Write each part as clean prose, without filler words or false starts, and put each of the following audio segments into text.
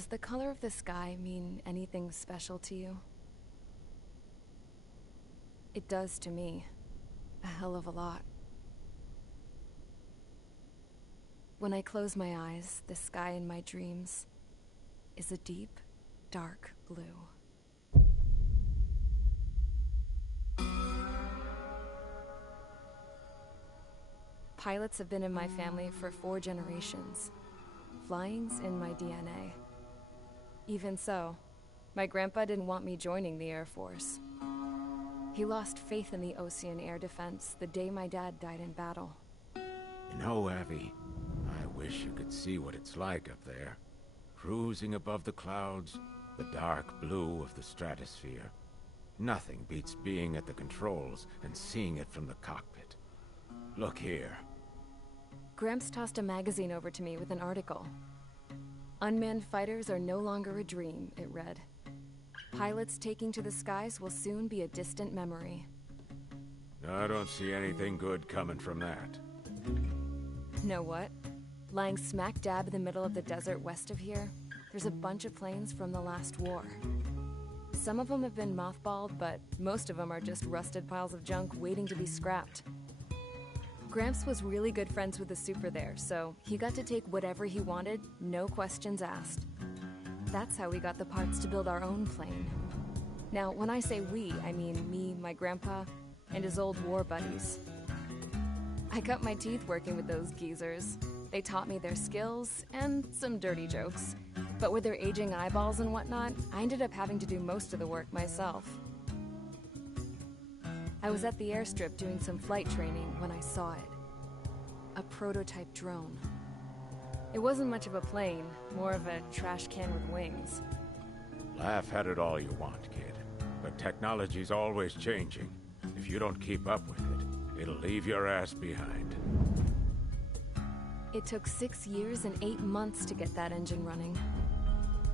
Does the color of the sky mean anything special to you? It does to me. A hell of a lot. When I close my eyes, the sky in my dreams is a deep, dark blue. Pilots have been in my family for 4 generations. Flying's in my DNA. Even so, my grandpa didn't want me joining the Air Force. He lost faith in the Osean air defense the day my dad died in battle. You know, Abby, I wish you could see what it's like up there. Cruising above the clouds, the dark blue of the stratosphere. Nothing beats being at the controls and seeing it from the cockpit. Look here. Gramps tossed a magazine over to me with an article. Unmanned fighters are no longer a dream, it read. Pilots taking to the skies will soon be a distant memory. I don't see anything good coming from that. Know what? Lying smack dab in the middle of the desert west of here, there's a bunch of planes from the last war. Some of them have been mothballed, but most of them are just rusted piles of junk waiting to be scrapped. Gramps was really good friends with the super there, so he got to take whatever he wanted, no questions asked. That's how we got the parts to build our own plane. Now, when I say we, I mean me, my grandpa, and his old war buddies. I cut my teeth working with those geezers. They taught me their skills, and some dirty jokes. But with their aging eyeballs and whatnot, I ended up having to do most of the work myself. I was at the airstrip doing some flight training when I saw it. A prototype drone. It wasn't much of a plane, more of a trash can with wings. Laugh at it all you want, kid. But technology's always changing. If you don't keep up with it, it'll leave your ass behind. It took 6 years and 8 months to get that engine running.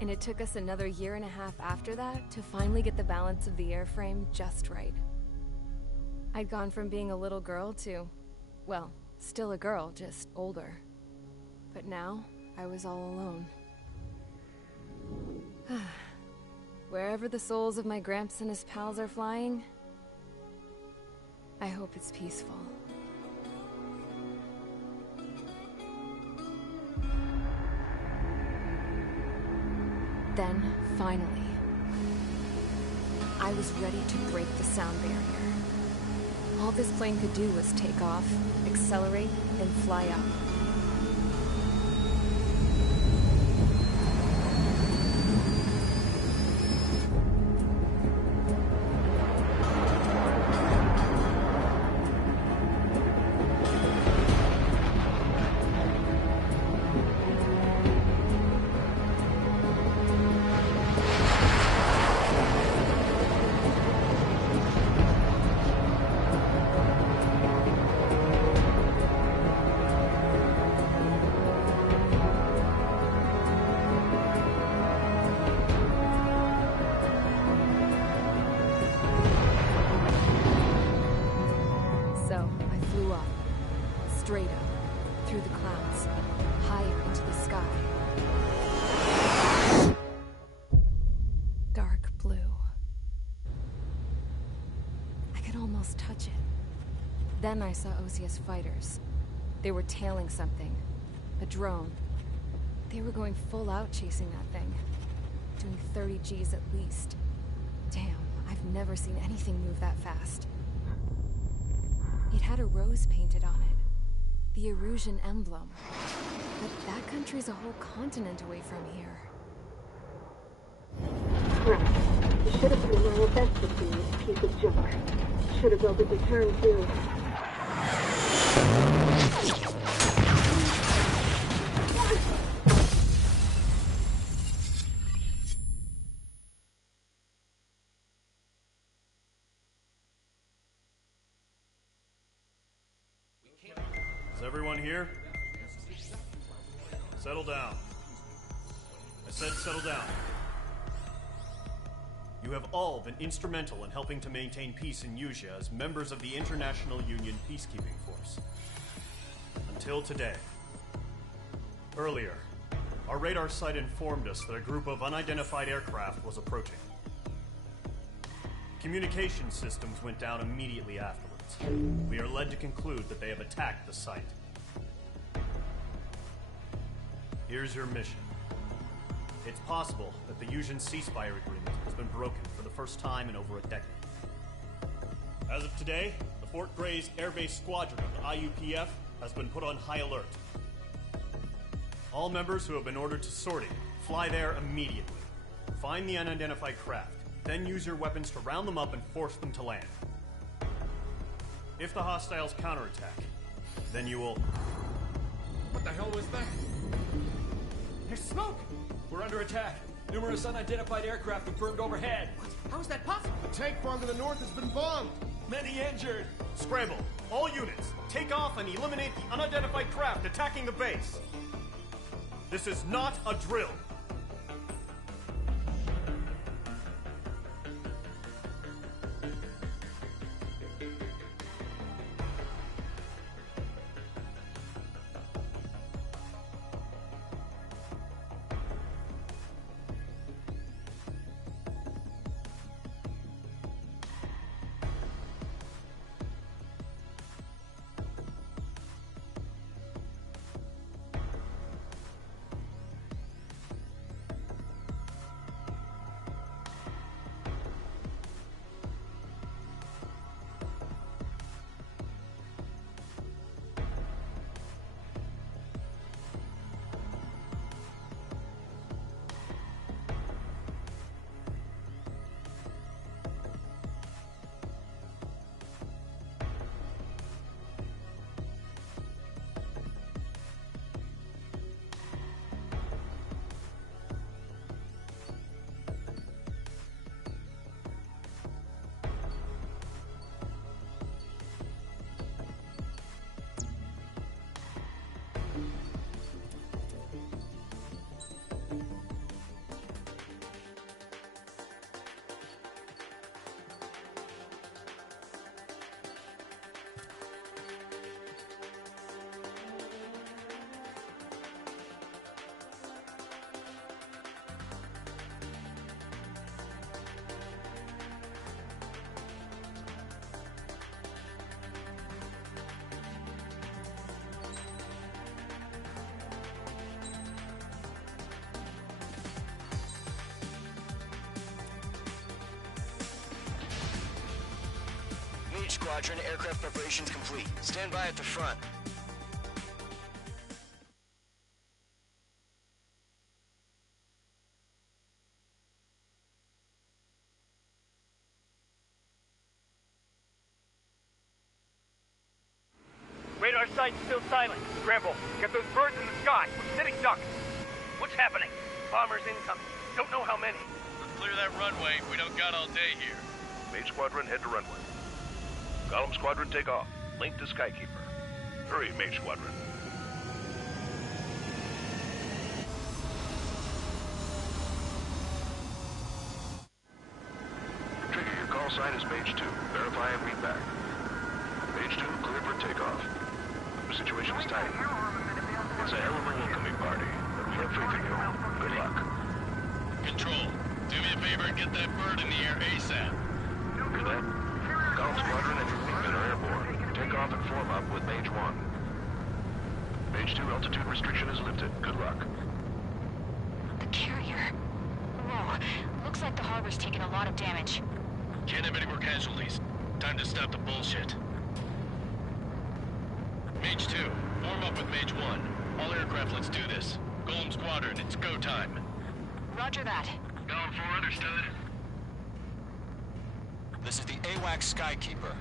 And it took us another 1.5 years after that to finally get the balance of the airframe just right. I'd gone from being a little girl to, well, still a girl, just older. But now, I was all alone. Wherever the souls of my Gramps and his pals are flying, I hope it's peaceful. Then, finally, I was ready to break the sound barrier. All this plane could do was take off, accelerate, and fly up. Straight up, through the clouds, higher into the sky. Dark blue. I could almost touch it. Then I saw Osia's fighters. They were tailing something. A drone. They were going full out chasing that thing. Doing 30 Gs at least. Damn, I've never seen anything move that fast. It had a rose painted on it. The Erusian emblem. But that country's a whole continent away from here. Crap. You should have been my best with this piece of junk. Should have built a return too. Is everyone here? Settle down. I said settle down. You have all been instrumental in helping to maintain peace in Usea as members of the International Union Peacekeeping Force. Until today. Earlier, Our radar site informed us that a group of unidentified aircraft was approaching. Communication systems went down immediately afterwards. We are led to conclude that they have attacked the site. Here's your mission. It's possible that the Yuuzhan ceasefire agreement has been broken for the first time in over a decade. As of today, the Fort Grays Air Base Squadron of the IUPF has been put on high alert. All members who have been ordered to sortie, fly there immediately. Find the unidentified craft, then use your weapons to round them up and force them to land. If the hostiles counterattack, then you will... What the hell was that? There's smoke! We're under attack. Numerous unidentified aircraft have burned overhead. What? How is that possible? The tank farm to the north has been bombed. Many injured. Scramble! All units, take off and eliminate the unidentified craft attacking the base! This is not a drill! Squadron, aircraft preparations complete. Stand by at the front. Radar site's still silent. Scramble. Get those birds in the sky. We're sitting ducks. What's happening? Bombers incoming. Don't know how many. Let's clear that runway. We don't got all day here. Mage Squadron, head to runway. Golem Squadron, take off. Link to Skykeeper. Hurry, Mage Squadron. Trigger, your call sign is Mage 2. Verify and meet back. Mage 2, clear for takeoff. The situation is tight. It's a hell of a welcoming party, but we have faith in you. Good luck. Control, do me a favor and get that bird in the air ASAP. Hear that? Golem Squadron and your wingmen are airborne. Take off and form up with Mage 1. Mage 2, altitude restriction is lifted. Good luck. The carrier. Whoa. Looks like the harbor's taken a lot of damage. Can't have any more casualties. Time to stop the bullshit. Mage 2, form up with Mage 1. All aircraft, let's do this. Golem Squadron, it's go time. Roger that. Going for understood. This is the AWACS Skykeeper.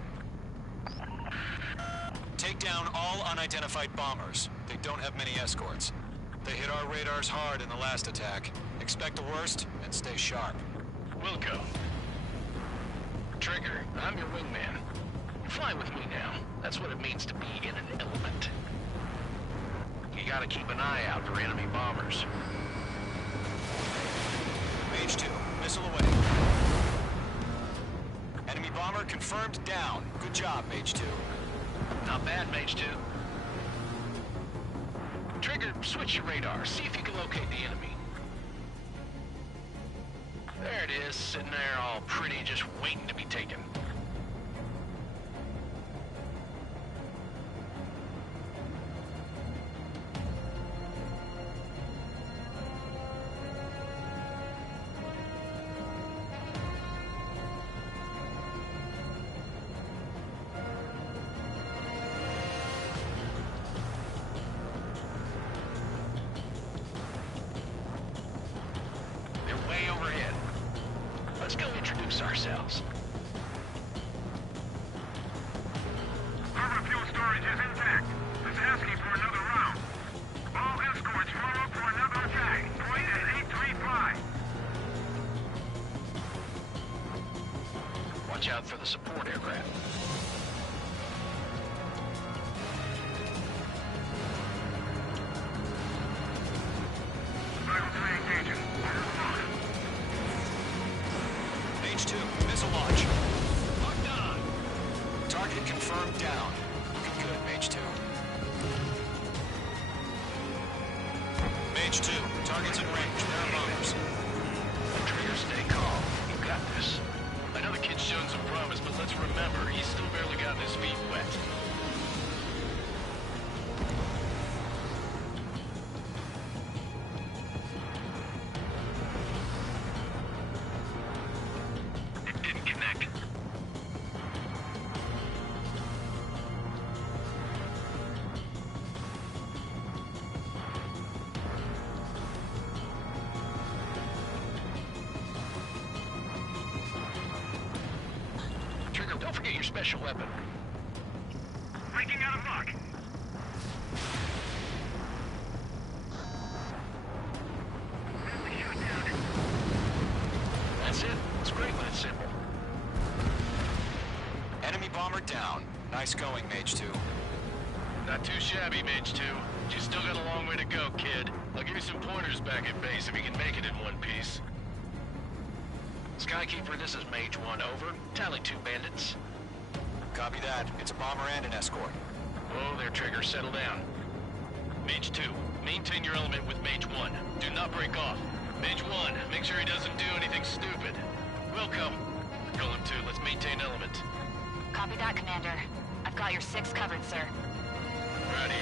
Take down all unidentified bombers. They don't have many escorts. They hit our radars hard in the last attack. Expect the worst and stay sharp. Wilco. Trigger, I'm your wingman. Fly with me now. That's what it means to be in an element. You gotta keep an eye out for enemy bombers. Mage 2, missile away. Enemy bomber confirmed down. Good job, Mage 2. Not bad, Mage 2. Trigger, switch your radar. See if you can locate the enemy. There it is, sitting there all pretty, just waiting to be taken. They're way overhead. Let's go introduce ourselves. Harbor fuel storage is intact. It's asking for another round. All escorts form up for another attack. Point at 835. Watch out for the support aircraft. H2, missile launch. Locked on. Target confirmed down. Looking good, Mage 2. Mage 2, target's in range. There are bombers. Trigger, stay calm. You got this. I know the kid's shown some promise, but let's remember, he's still barely gotten his feet wet. It didn't connect. Trigger, don't forget your special weapon. Breaking out of luck. That's it. It's great when it's simple. Enemy bomber down. Nice going, Mage 2. Not too shabby, Mage 2. You still got a long way to go, kid. I'll give you some pointers back at base if you can make it in one piece. Skykeeper, this is Mage 1, over. Tally 2 bandits. Copy that. It's a bomber and an escort. Whoa there, Trigger. Settle down. Mage 2, maintain your element with Mage 1. Do not break off. Mage 1, make sure he doesn't do anything stupid. Welcome. Golem 2, let's maintain element. Copy that, Commander. I've got your 6 covered, sir. Radio.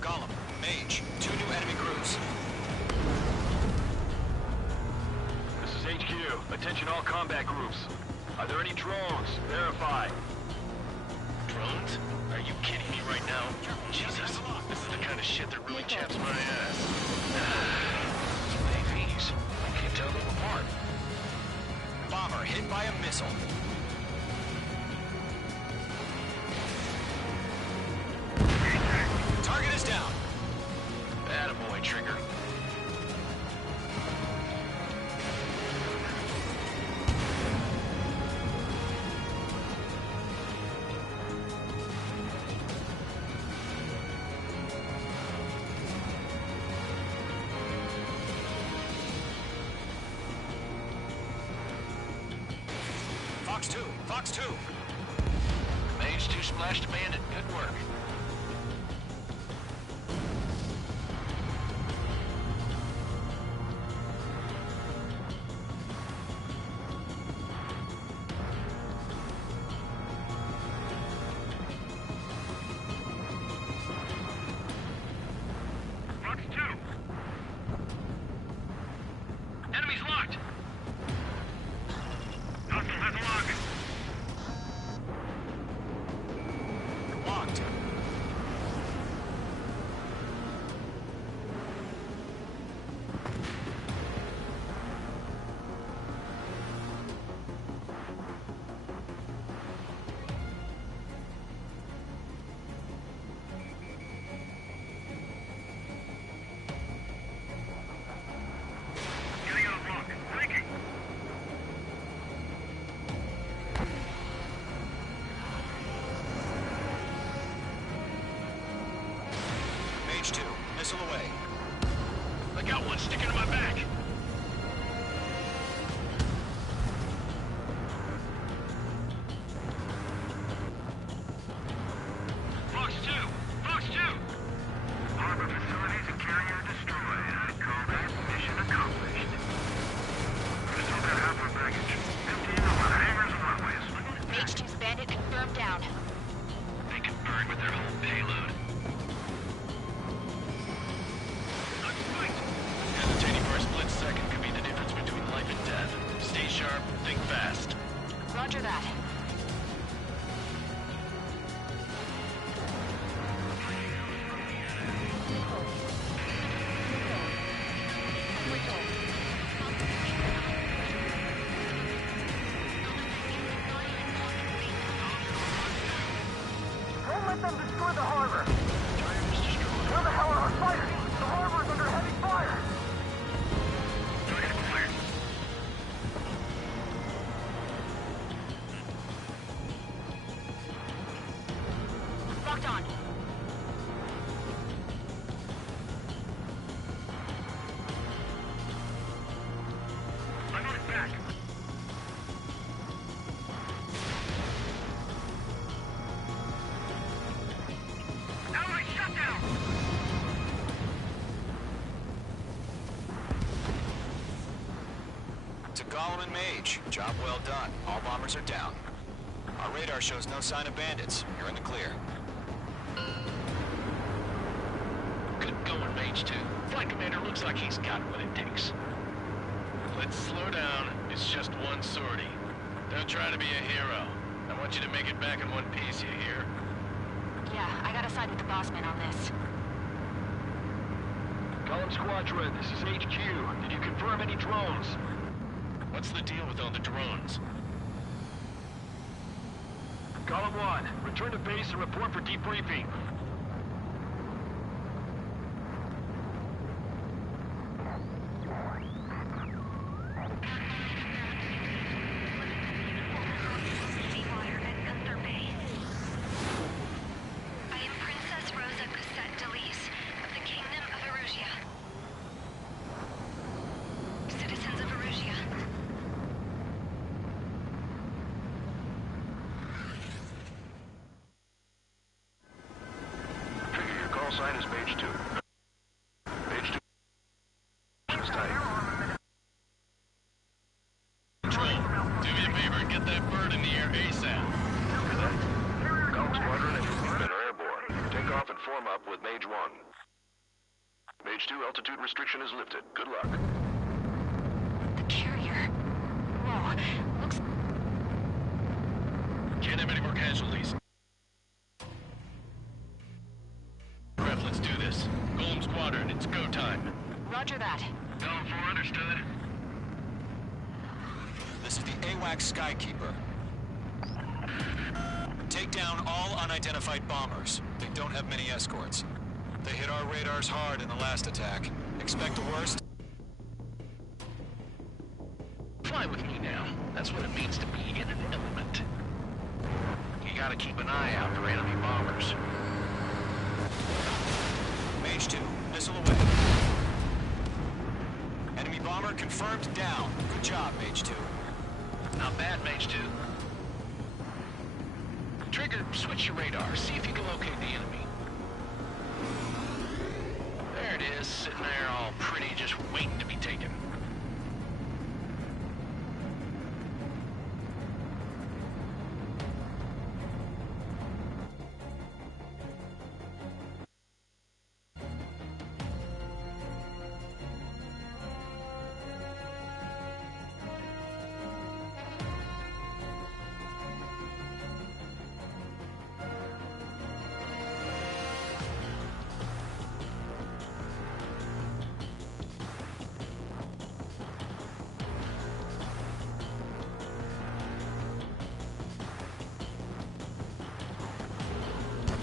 Golem, Mage, 2 new enemy crews. This is HQ. Attention all combat groups. Are there any drones? Verify. Drones? Are you kidding me right now? Jesus, this is the kind of shit that really chaps my ass. AVs. I can't tell them apart. Bomber hit by a missile. Target is down. Attaboy, Trigger. Fox 2, Fox 2. Mage 2 splashed a bandit. Good work. Fox 2. Enemy's locked. Hostile has a lock. Locked. Roger that. Don't let them destroy the harbor! Where the hell are our fighters? The harbor is under heavy fire! Locked on. I'm on it back! Enemy shut down! To Gollum and Mage, job well done. All bombers are down. Our radar shows no sign of bandits. You're in the clear. Good going, Mage 2. Flight Commander looks like he's got what it takes. Let's slow down. It's just one sortie. Don't try to be a hero. I want you to make it back in one piece, you hear? Yeah, I gotta side with the boss man on this. Column Squadron, this is HQ. Did you confirm any drones? What's the deal with all the drones? Column 1, return to base and report for debriefing. I am Princess Rosa Cassette Delise of the Kingdom of Erusia. Citizens of Erusia. Trigger, your call sign is Page 2. Page 2 is tight. Control, do me a favor and get that bird in the air ASAP. Column Squadron, men are airborne. Take off and form up with Mage 1. Mage 2, altitude restriction is lifted. Good luck. The carrier. Whoa, looks... Can't have any more casualties. Ref, let's do this. Golem Squadron, it's go time. Roger that. Going for understood. This is the AWACS Skykeeper. Take down all unidentified bombers. They don't have many escorts. They hit our radars hard in the last attack. Expect the worst. Fly with me now. That's what it means to be in an element. You gotta keep an eye out for enemy bombers. Mage 2, missile away. Enemy bomber confirmed down. Good job, Mage 2. Not bad, Mage 2. Trigger, switch your radar. See if you can locate the enemy. There it is, sitting there all pretty, just waiting to be taken.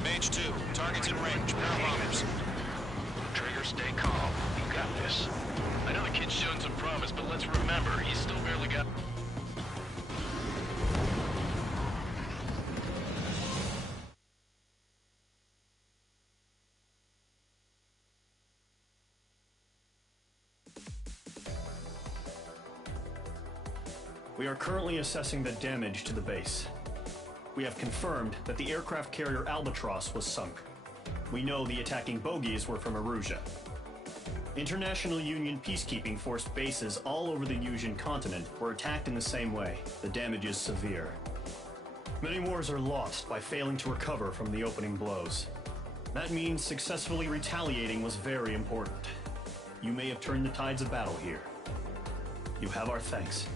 Mage 2, targets in range, parabombers. Trigger, stay calm. You got this. I know the kid's shown some promise, but let's remember, he's still barely got... We are currently assessing the damage to the base. We have confirmed that the aircraft carrier Albatross was sunk. We know the attacking bogies were from Erusia. International Union peacekeeping force bases all over the Yusian continent were attacked in the same way. The damage is severe. Many wars are lost by failing to recover from the opening blows. That means successfully retaliating was very important. You may have turned the tides of battle here. You have our thanks.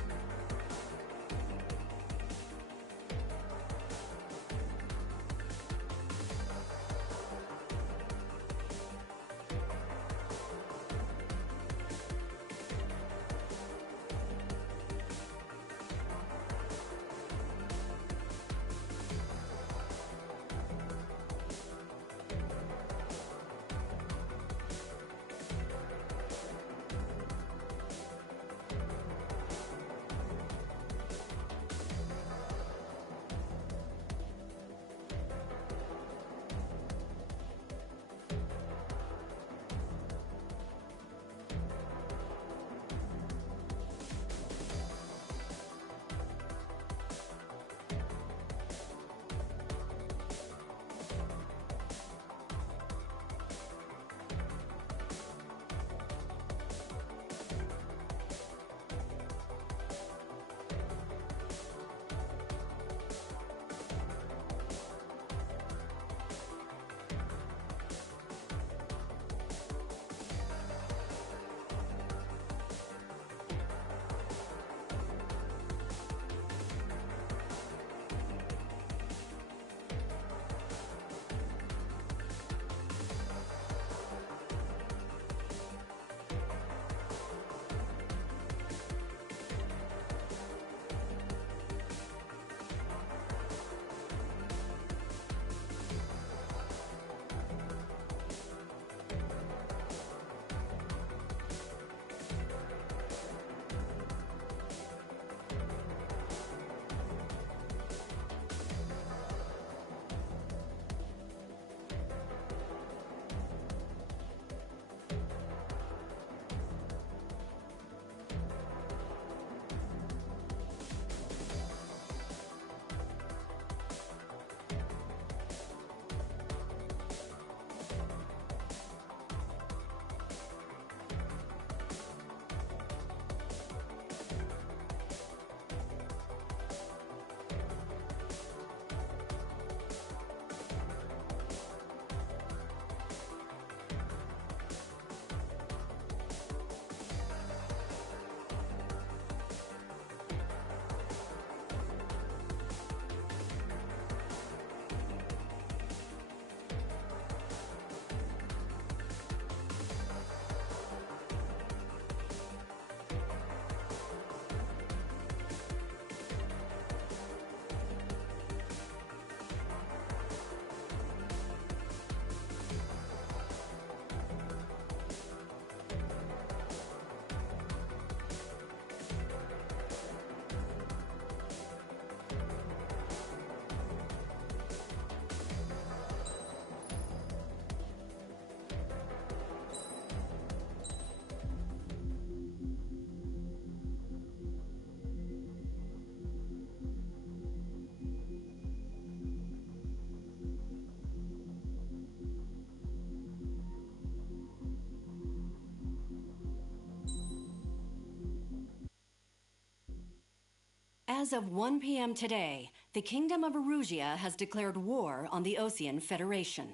As of 1 p.m. today, the Kingdom of Erusia has declared war on the Osean Federation.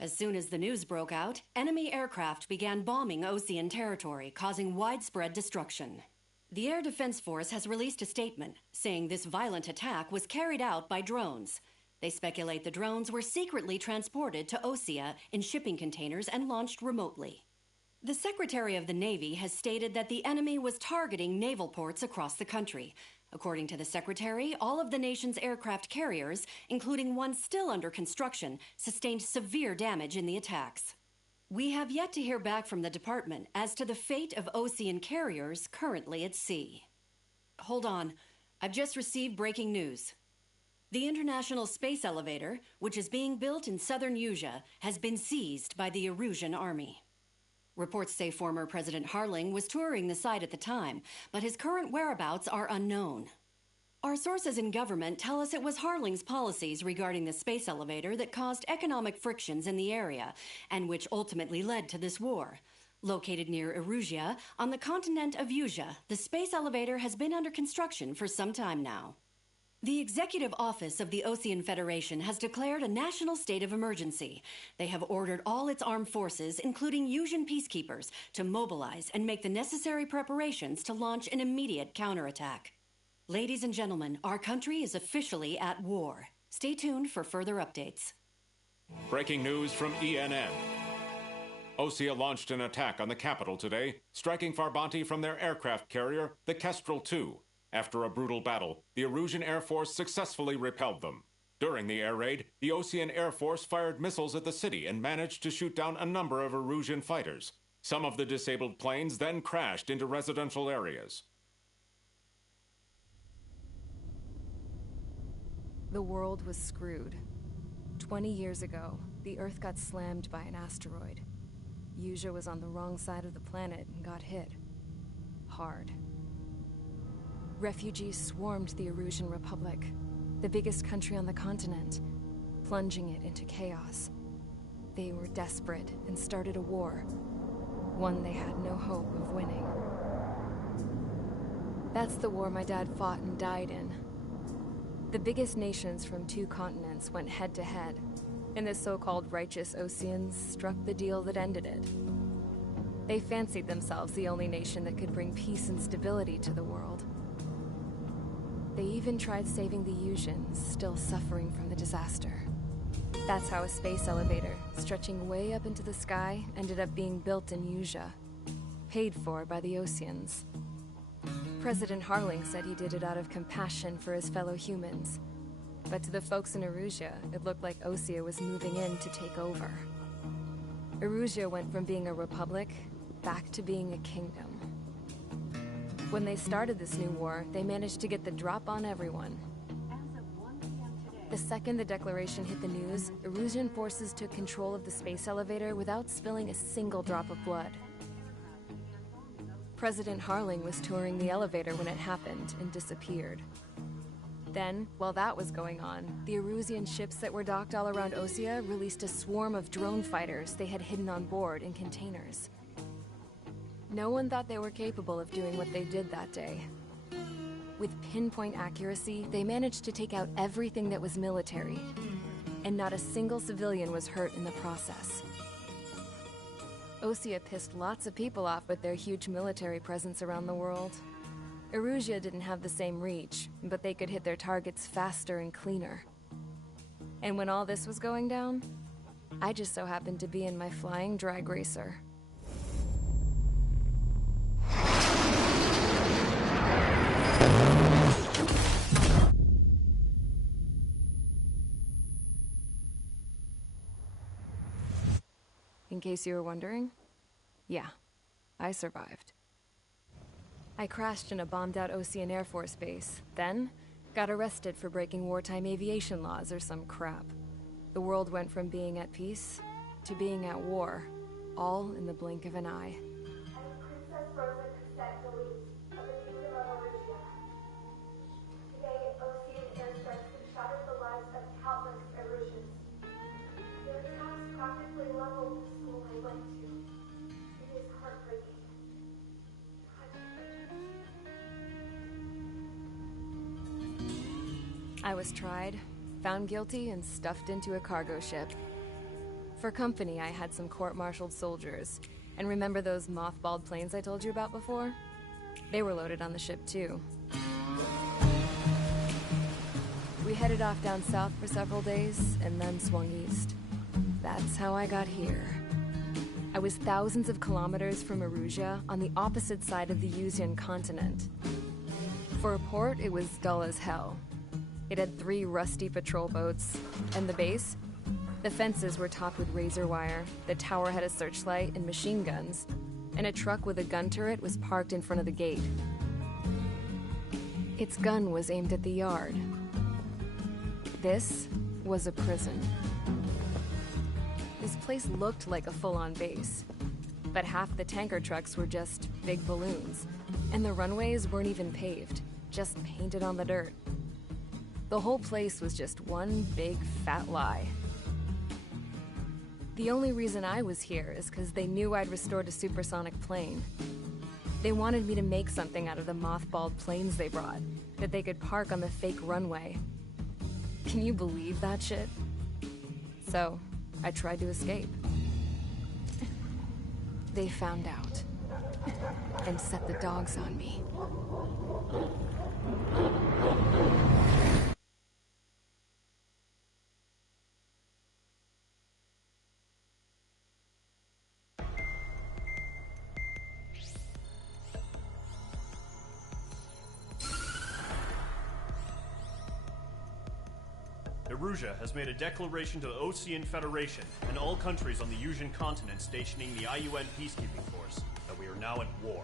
As soon as the news broke out, enemy aircraft began bombing Osean territory, causing widespread destruction. The Air Defense Force has released a statement saying this violent attack was carried out by drones. They speculate the drones were secretly transported to Osea in shipping containers and launched remotely. The Secretary of the Navy has stated that the enemy was targeting naval ports across the country. According to the Secretary, all of the nation's aircraft carriers, including one still under construction, sustained severe damage in the attacks. We have yet to hear back from the department as to the fate of Osean carriers currently at sea. Hold on. I've just received breaking news. The International Space Elevator, which is being built in southern Usea, has been seized by the Erusian army. Reports say former President Harling was touring the site at the time, but his current whereabouts are unknown. Our sources in government tell us it was Harling's policies regarding the space elevator that caused economic frictions in the area, and which ultimately led to this war. Located near Erusia, on the continent of Usea, the space elevator has been under construction for some time now. The Executive Office of the Osean Federation has declared a national state of emergency. They have ordered all its armed forces, including Usian peacekeepers, to mobilize and make the necessary preparations to launch an immediate counterattack. Ladies and gentlemen, our country is officially at war. Stay tuned for further updates. Breaking news from ENN. Osea launched an attack on the capital today, striking Farbanti from their aircraft carrier, the Kestrel II. After a brutal battle, the Erusian Air Force successfully repelled them. During the air raid, the Osean Air Force fired missiles at the city and managed to shoot down a number of Erusian fighters. Some of the disabled planes then crashed into residential areas. The world was screwed. 20 years ago, the Earth got slammed by an asteroid. Usea was on the wrong side of the planet and got hit. Hard. Refugees swarmed the Erusian Republic, the biggest country on the continent, plunging it into chaos. They were desperate and started a war, one they had no hope of winning. That's the war my dad fought and died in. The biggest nations from 2 continents went head-to-head, and the so-called righteous Oseans struck the deal that ended it. They fancied themselves the only nation that could bring peace and stability to the world. They even tried saving the Usians, still suffering from the disaster. That's how a space elevator, stretching way up into the sky, ended up being built in Usea, paid for by the Oseans. President Harling said he did it out of compassion for his fellow humans. But to the folks in Erusia, it looked like Osea was moving in to take over. Erusia went from being a republic back to being a kingdom. When they started this new war, they managed to get the drop on everyone. The second the declaration hit the news, Erusian forces took control of the space elevator without spilling a single drop of blood. President Harling was touring the elevator when it happened and disappeared. Then, while that was going on, the Erusian ships that were docked all around Osea released a swarm of drone fighters they had hidden on board in containers. No one thought they were capable of doing what they did that day. With pinpoint accuracy, they managed to take out everything that was military, and not a single civilian was hurt in the process. Osea pissed lots of people off with their huge military presence around the world. Erusia didn't have the same reach, but they could hit their targets faster and cleaner. And when all this was going down, I just so happened to be in my flying drag racer. In case you were wondering, yeah, I survived. I crashed in a bombed-out Osean Air Force base, then got arrested for breaking wartime aviation laws or some crap. The world went from being at peace to being at war, all in the blink of an eye. Princess Rosa Cassette of the Kingdom of Erusia. Today, Osean airstrikes have shattered the lives of countless Erusians. Their attacks practically leveled the school I went to. It is heartbreaking. I was tried, found guilty, and stuffed into a cargo ship. For company, I had some court-martialed soldiers. And remember those mothballed planes I told you about before? They were loaded on the ship, too. We headed off down south for several days, and then swung east. That's how I got here. I was thousands of kilometers from Erusia, on the opposite side of the Yuzian continent. For a port, it was dull as hell. It had 3 rusty patrol boats, and the base? The fences were topped with razor wire, the tower had a searchlight and machine guns, and a truck with a gun turret was parked in front of the gate. Its gun was aimed at the yard. This was a prison. This place looked like a full-on base, but half the tanker trucks were just big balloons, and the runways weren't even paved, just painted on the dirt. The whole place was just one big fat lie. The only reason I was here is because they knew I'd restored a supersonic plane. They wanted me to make something out of the mothballed planes they brought, that they could park on the fake runway. Can you believe that shit? So, I tried to escape. They found out, and set the dogs on me. Erusia has made a declaration to the Osean Federation and all countries on the Yuzian continent stationing the IUN peacekeeping force that we are now at war.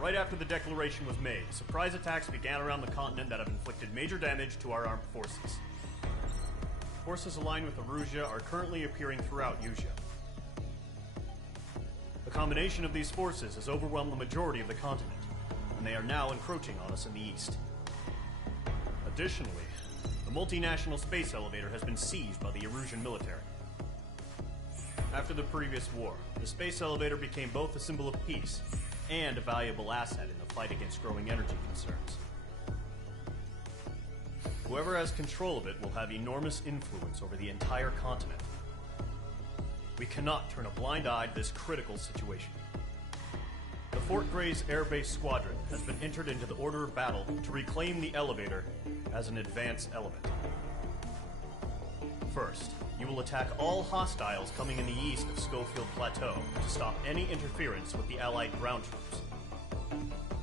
Right after the declaration was made, surprise attacks began around the continent that have inflicted major damage to our armed forces. Forces aligned with Erusia are currently appearing throughout Yusia. The combination of these forces has overwhelmed the majority of the continent, and they are now encroaching on us in the east. Additionally, the multinational space elevator has been seized by the Erusian military. After the previous war, the space elevator became both a symbol of peace and a valuable asset in the fight against growing energy concerns. Whoever has control of it will have enormous influence over the entire continent. We cannot turn a blind eye to this critical situation. The Fort Grays Air Base Squadron has been entered into the order of battle to reclaim the elevator as an advance element. First, you will attack all hostiles coming in the east of Schofield Plateau to stop any interference with the Allied ground troops.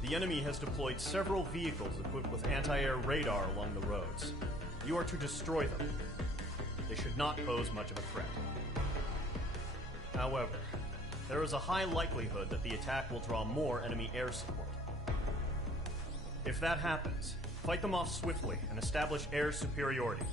The enemy has deployed several vehicles equipped with anti-air radar along the roads. You are to destroy them. They should not pose much of a threat. However, there is a high likelihood that the attack will draw more enemy air support. If that happens, fight them off swiftly and establish air superiority.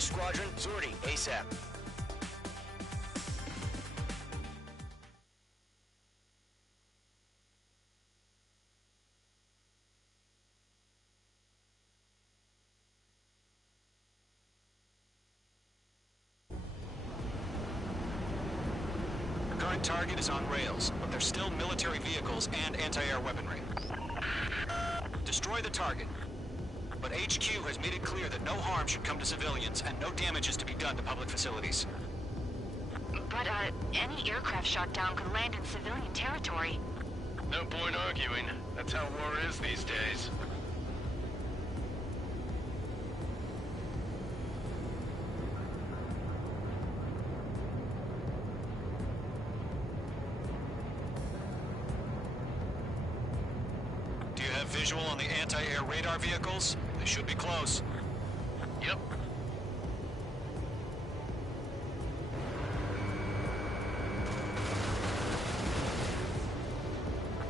Each squadron, sortie ASAP. Current target is on rails, but there's still military vehicles and anti-air weaponry. Destroy the target. But HQ has made it clear that no harm should come to civilians and no damage is to be done to public facilities. But, any aircraft shot down could land in civilian territory. No point arguing. That's how war is these days. Do you have visual on the anti-air radar vehicles? They should be close. Yep.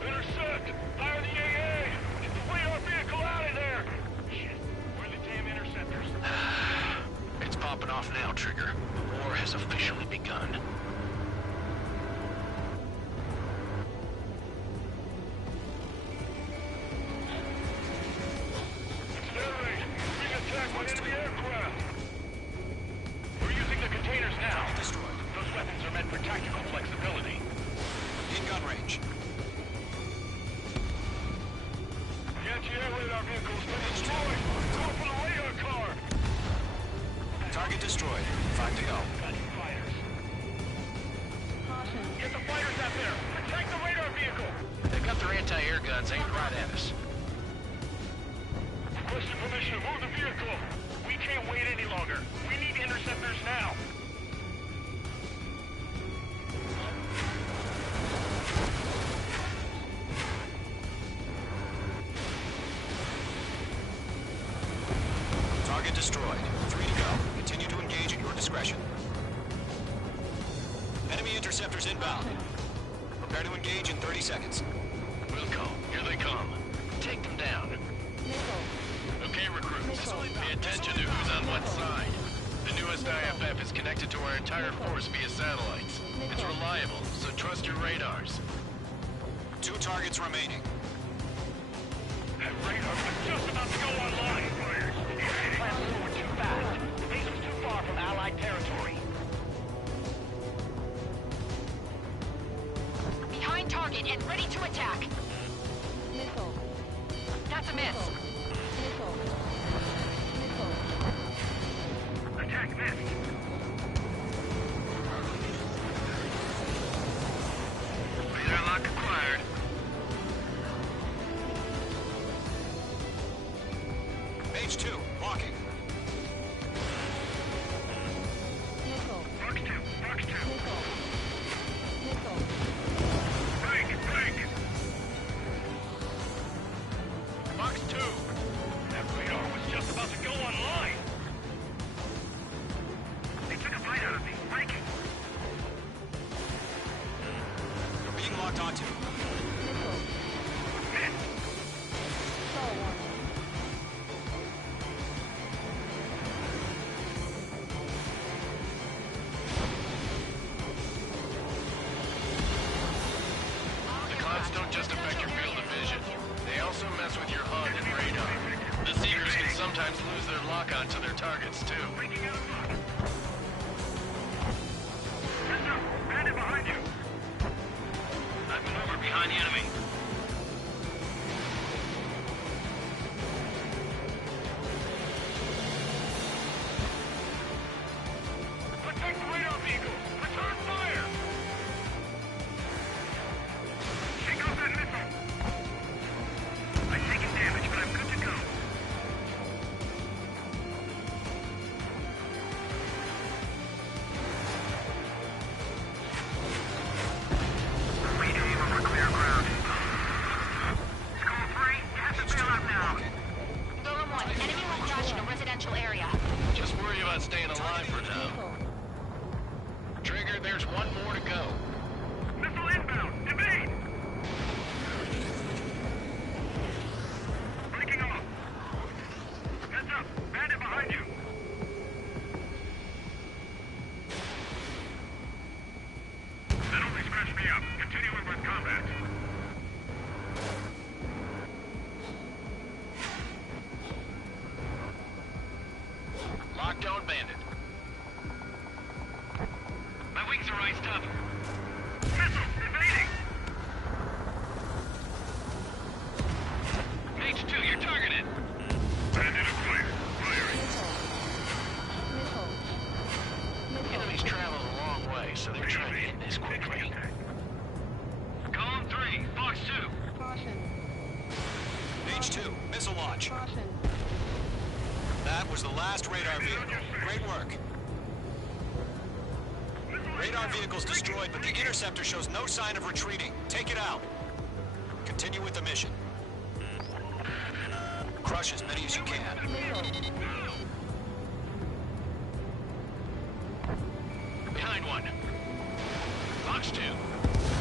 Intercept! Fire the AA! Get the radar vehicle out of there! Shit, where are the damn interceptors? It's popping off now, Trigger. The war has officially begun. We're using the containers now. Those weapons are meant for tactical flexibility. In gun range. The anti-air radar vehicle's been destroyed. Go for the radar car. Target destroyed. 5 to go. Fighters. Get the fighters out there. Protect the radar vehicle. They've got their anti-air guns aimed right at us. Requesting permission to move the vehicle. We can't wait any longer. We need interceptors now. Target destroyed. 3 to go. Continue to engage at your discretion. Enemy interceptors inbound. Prepare to engage in 30 seconds. Wilco, here they come. Take them down. Okay, recruits. Pay attention to who's on what side. The newest IFF is connected to our entire force via satellites. It's reliable, so trust your radars. 2 targets remaining. That radar was just about to go online. Plans forward too fast. Base was too far from Allied territory. Behind target and ready to attack. That's a miss. Attack missed. Radar lock acquired. Mage 2, walking. Fox 2, Fox 2. Break. Fox 2. That radar was just about to go online. They took a bite out of me. Breaking. You're being locked onto. The clouds don't just affect your field of vision. They also mess with your HUD and radar. The Seekers can sometimes lose their lock-on to their targets, too. Bandit behind you. I've been over behind the enemy. Protect the radar vehicle. Return fire. Take off that missile. I've taken damage, but I'm good to go. Retain over clear ground. Don't Bandit. My wings are iced up. Missiles invading! Mage 2, you're targeted. Bandit clear. Firing. Enemies travel a long way, so they're trying to hit this quickly. Column 3, Fox 2. Mage 2, missile launch. That was the last radar vehicle. Great work. Radar vehicle's destroyed, but the interceptor shows no sign of retreating. Take it out. Continue with the mission. Crush as many as you can. Behind one. Fox 2.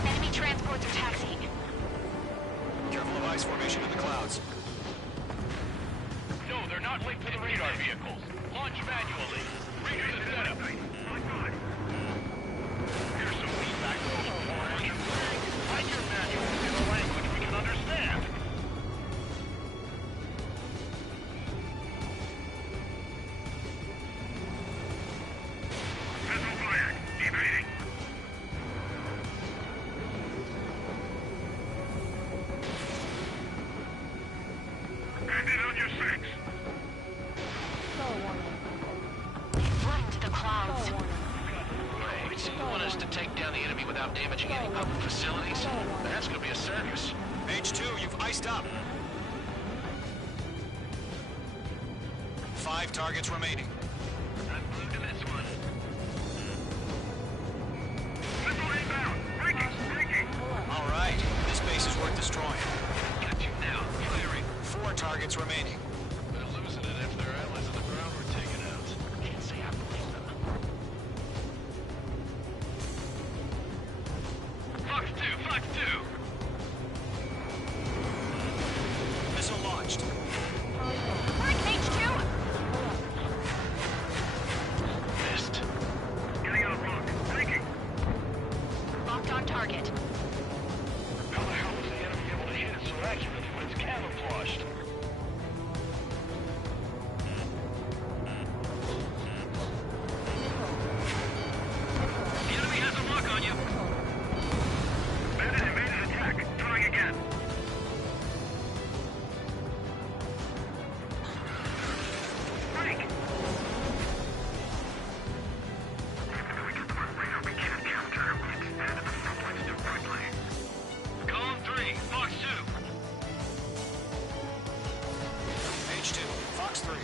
Enemy transports are taxiing. Careful of ice formation in the clouds. No, they're not linked to the radar vehicles. Launch manually. Redo the setup. Here's some feedback from the formation. Write your manual in a language we can understand. Missile fired. Evading. Bandit on your 6. Flying to the clouds. Wait, you want us to take down the enemy without damaging any public facilities? That's gonna be a circus. Mage 2, you've iced up. 5 targets remaining. I'm glued to this one. Missile inbound. Breaking. All right, this base is worth destroying. Got you now. Firing. 4 targets remaining. They're losing it if their allies on the ground were taken out. Can't say I believe them. Fox 2, Fox 2. Missile launched. Mark Mage 2! Missed. Getting out rock. Breaking. Locked on target. How the hell was the enemy able to hit it so accurately when it's camouflaged? The enemy has a lock on you. Bandit evaded attack. Trying again. Break. We can't capture him. We expanded the front lines too quickly. Column 3, Fox 2. Mage 2, Fox 3.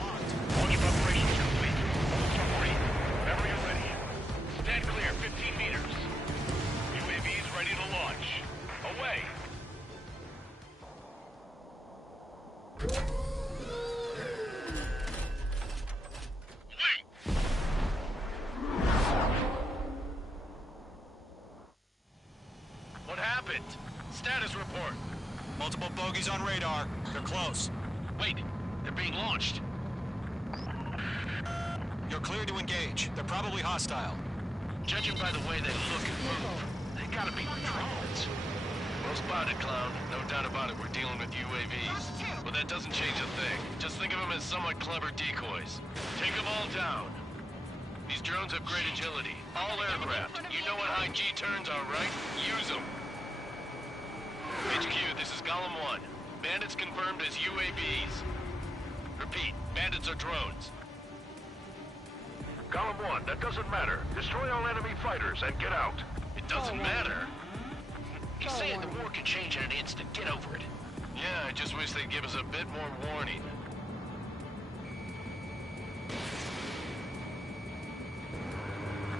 Locked. Launch preparation complete. Hold submarine. Whenever you're ready. Stand clear, 15 meters. UAVs ready to launch. Away. What happened? Status report. Multiple bogies on radar. They're close. Wait, they're being launched. You're clear to engage. They're probably hostile. Judging by the way they look and move, they gotta be drones. Well spotted, clown. No doubt about it, we're dealing with UAVs. But that doesn't change a thing. Just think of them as somewhat clever decoys. Take them all down. These drones have great agility. All aircraft. You know what high G turns are, right? Use them. HQ, this is Column 1. Bandits confirmed as UAVs. Repeat, bandits are drones. Column 1, that doesn't matter. Destroy all enemy fighters and get out. It doesn't matter. He's saying the war could change in an instant. Get over it. Yeah, I just wish they'd give us a bit more warning.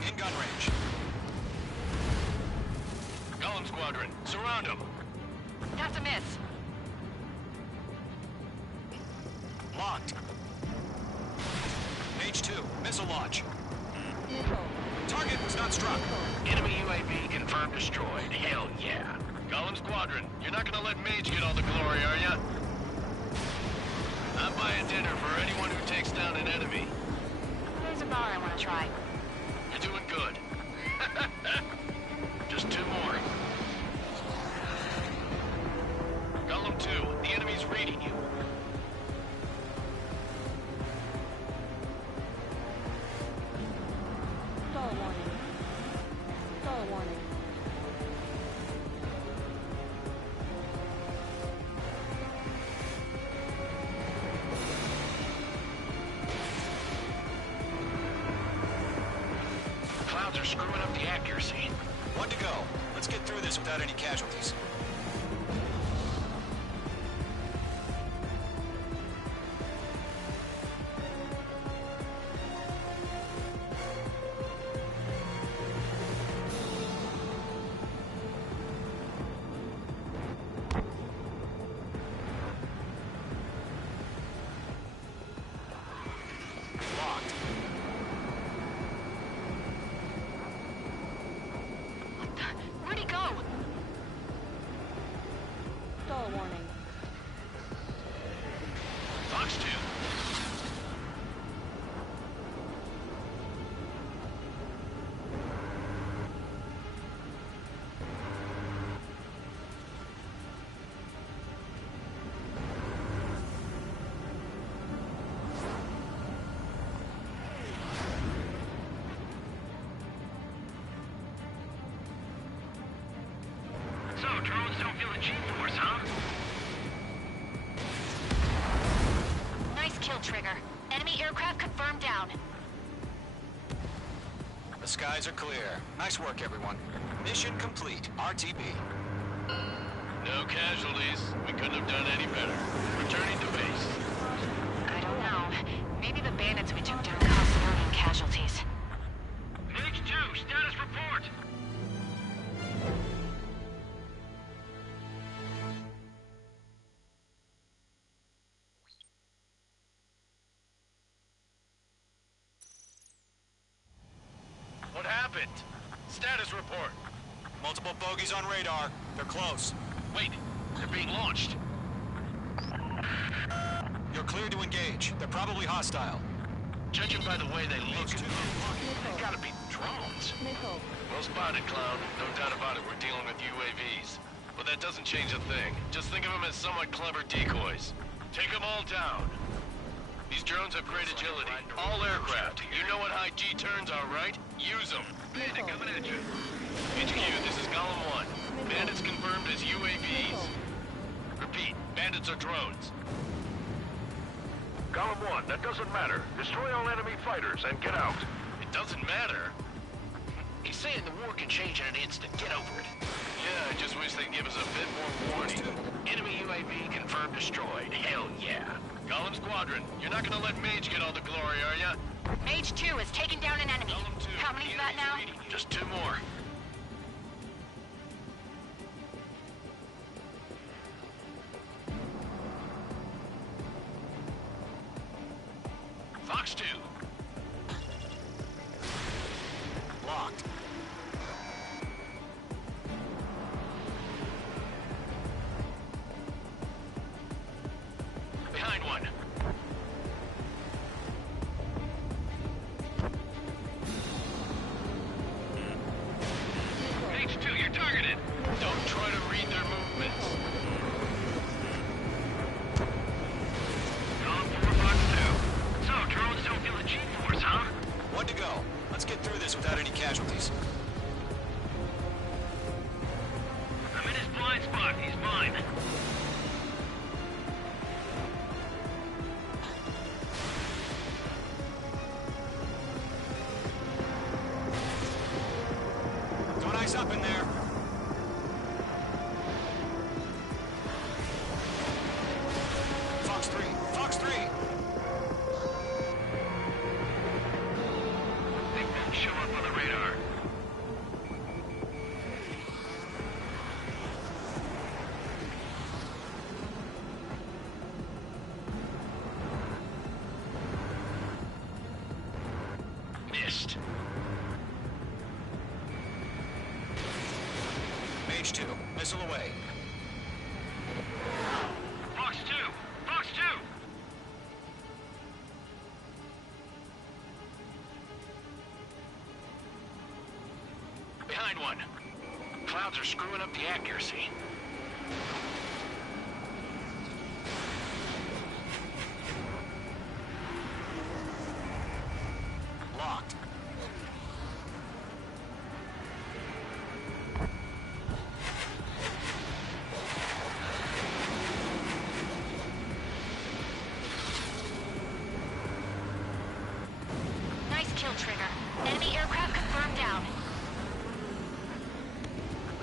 In gun range. Golem Squadron, surround them. That's a miss. Locked. Mage 2, missile launch. Target was not struck. Enemy UAV confirmed destroyed. Hell yeah. Golem Squadron, you're not gonna let Mage get all the glory, are ya? I'm buying dinner for anyone who takes down an enemy. There's a bar I want to try. You're doing good. Just 2 more. Golem 2, the enemy's reading you. are screwing up the accuracy. One to go. Let's get through this without any casualties. Where'd he go? Stall warning. Fox 2. So, drones don't feel the G-force, huh? Nice kill, Trigger. Enemy aircraft confirmed down. The skies are clear. Nice work, everyone. Mission complete. RTB. No casualties. We couldn't have done any better. Returning to base. I don't know. Maybe the bandits we took down caused civilian casualties. H2, status report! What happened? Status report. Multiple bogies on radar. They're close. Wait, they're being launched. You're cleared to engage. They're probably hostile. Judging by the way they look, they gotta be drones. Nickel. Well spotted, Clown. No doubt about it, we're dealing with UAVs. But that doesn't change a thing. Just think of them as somewhat clever decoys. Take them all down. These drones have great agility. All aircraft. You know what high G turns are, right? Use them. Bandit coming at you. HQ, this is Golem 1. Bandits confirmed as UAVs. Repeat, bandits are drones. Golem 1, that doesn't matter. Destroy all enemy fighters and get out. It doesn't matter. He's saying the war can change in an instant. Get over it. Yeah, I just wish they'd give us a bit more warning. Enemy UAV confirmed destroyed. Hell yeah. Golem Squadron, you're not gonna let Mage get all the glory, are ya? Mage 2 is taking down an enemy. Golem 2, How many's that now? just 2 more. Fox 2. Locked. Behind one. H2, you're targeted. Don't try to read their movements. Golem 4, Fox 2. So, drones don't feel the G-force, huh? One to go. Let's get through this without any casualties. I'm in his blind spot. He's mine. Don't ice up in there. Fox 3. Fox 3. Big men show up on the radar. Missed. Mage 2. Missile away. Fox 2! Fox 2! Behind one. Clouds are screwing up the accuracy. Locked. Nice kill, Trigger. Enemy aircraft confirmed down.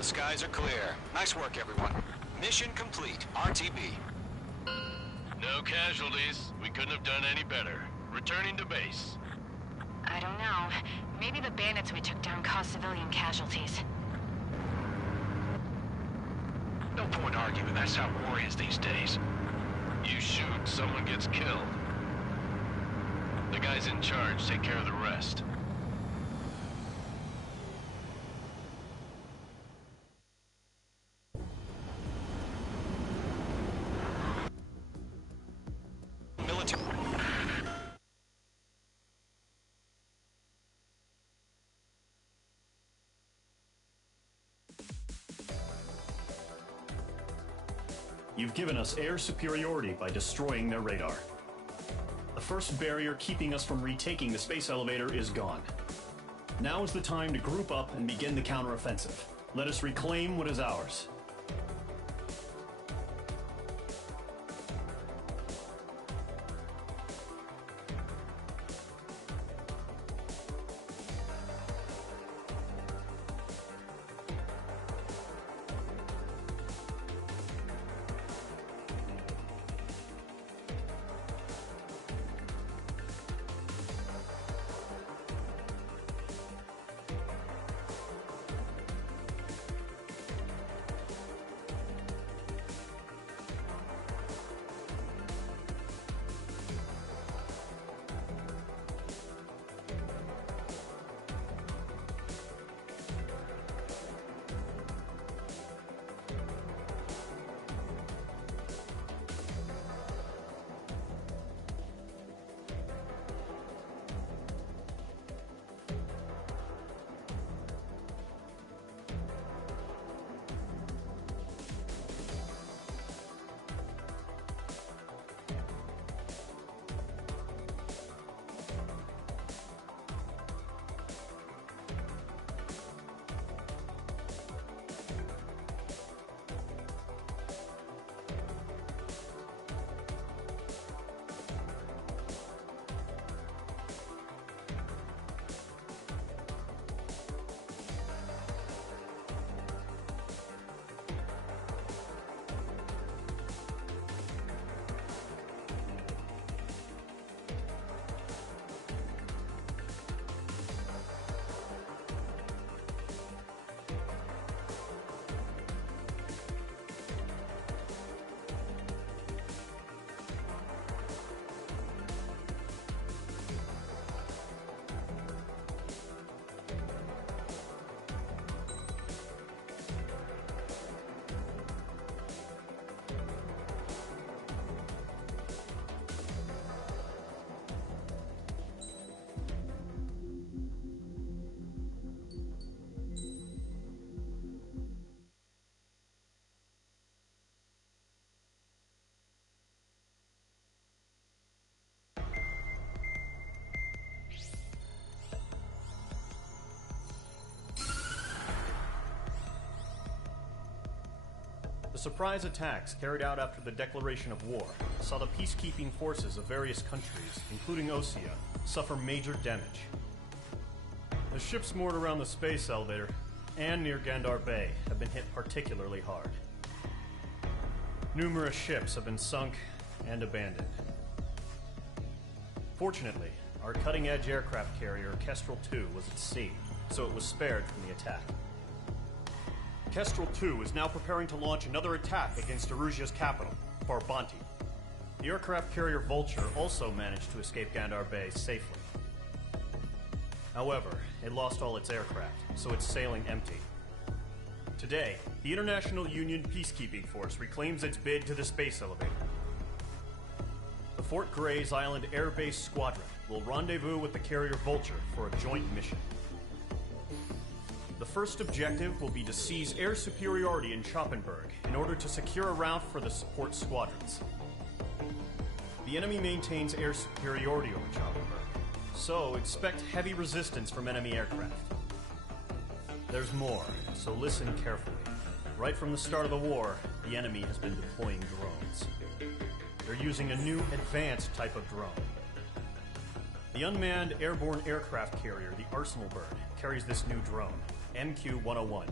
The skies are clear. Nice work, everyone. Mission complete. RTB. No casualties. We couldn't have done any better. Returning to base. I don't know. Maybe the bandits we took down caused civilian casualties. No point arguing. That's how war is these days. You shoot, someone gets killed. The guys in charge take care of the rest. You've given us air superiority by destroying their radar. The first barrier keeping us from retaking the space elevator is gone. Now is the time to group up and begin the counteroffensive. Let us reclaim what is ours. The surprise attacks carried out after the declaration of war saw the peacekeeping forces of various countries, including Osea, suffer major damage. The ships moored around the space elevator and near Gandar Bay have been hit particularly hard. Numerous ships have been sunk and abandoned. Fortunately, our cutting-edge aircraft carrier, Kestrel II, was at sea, so it was spared from the attack. Kestrel II is now preparing to launch another attack against Erusia's capital, Farbanti. The aircraft carrier Vulture also managed to escape Gandar Bay safely. However, it lost all its aircraft, so it's sailing empty. Today, the International Union Peacekeeping Force reclaims its bid to the space elevator. The Fort Grays Island Air Base Squadron will rendezvous with the carrier Vulture for a joint mission. The first objective will be to seize air superiority in Schoppenberg in order to secure a route for the support squadrons. The enemy maintains air superiority over Schoppenberg, so expect heavy resistance from enemy aircraft. There's more, so listen carefully. Right from the start of the war, the enemy has been deploying drones. They're using a new advanced type of drone. The unmanned airborne aircraft carrier, the Arsenal Bird, carries this new drone, MQ-101.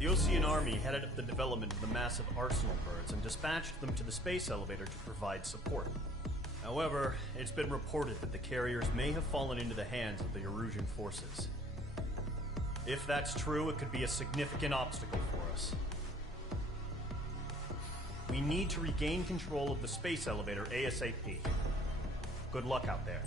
The Osean Army headed up the development of the massive arsenal birds and dispatched them to the space elevator to provide support. However, it's been reported that the carriers may have fallen into the hands of the Erusian forces. If that's true, it could be a significant obstacle for us. We need to regain control of the space elevator ASAP. Good luck out there.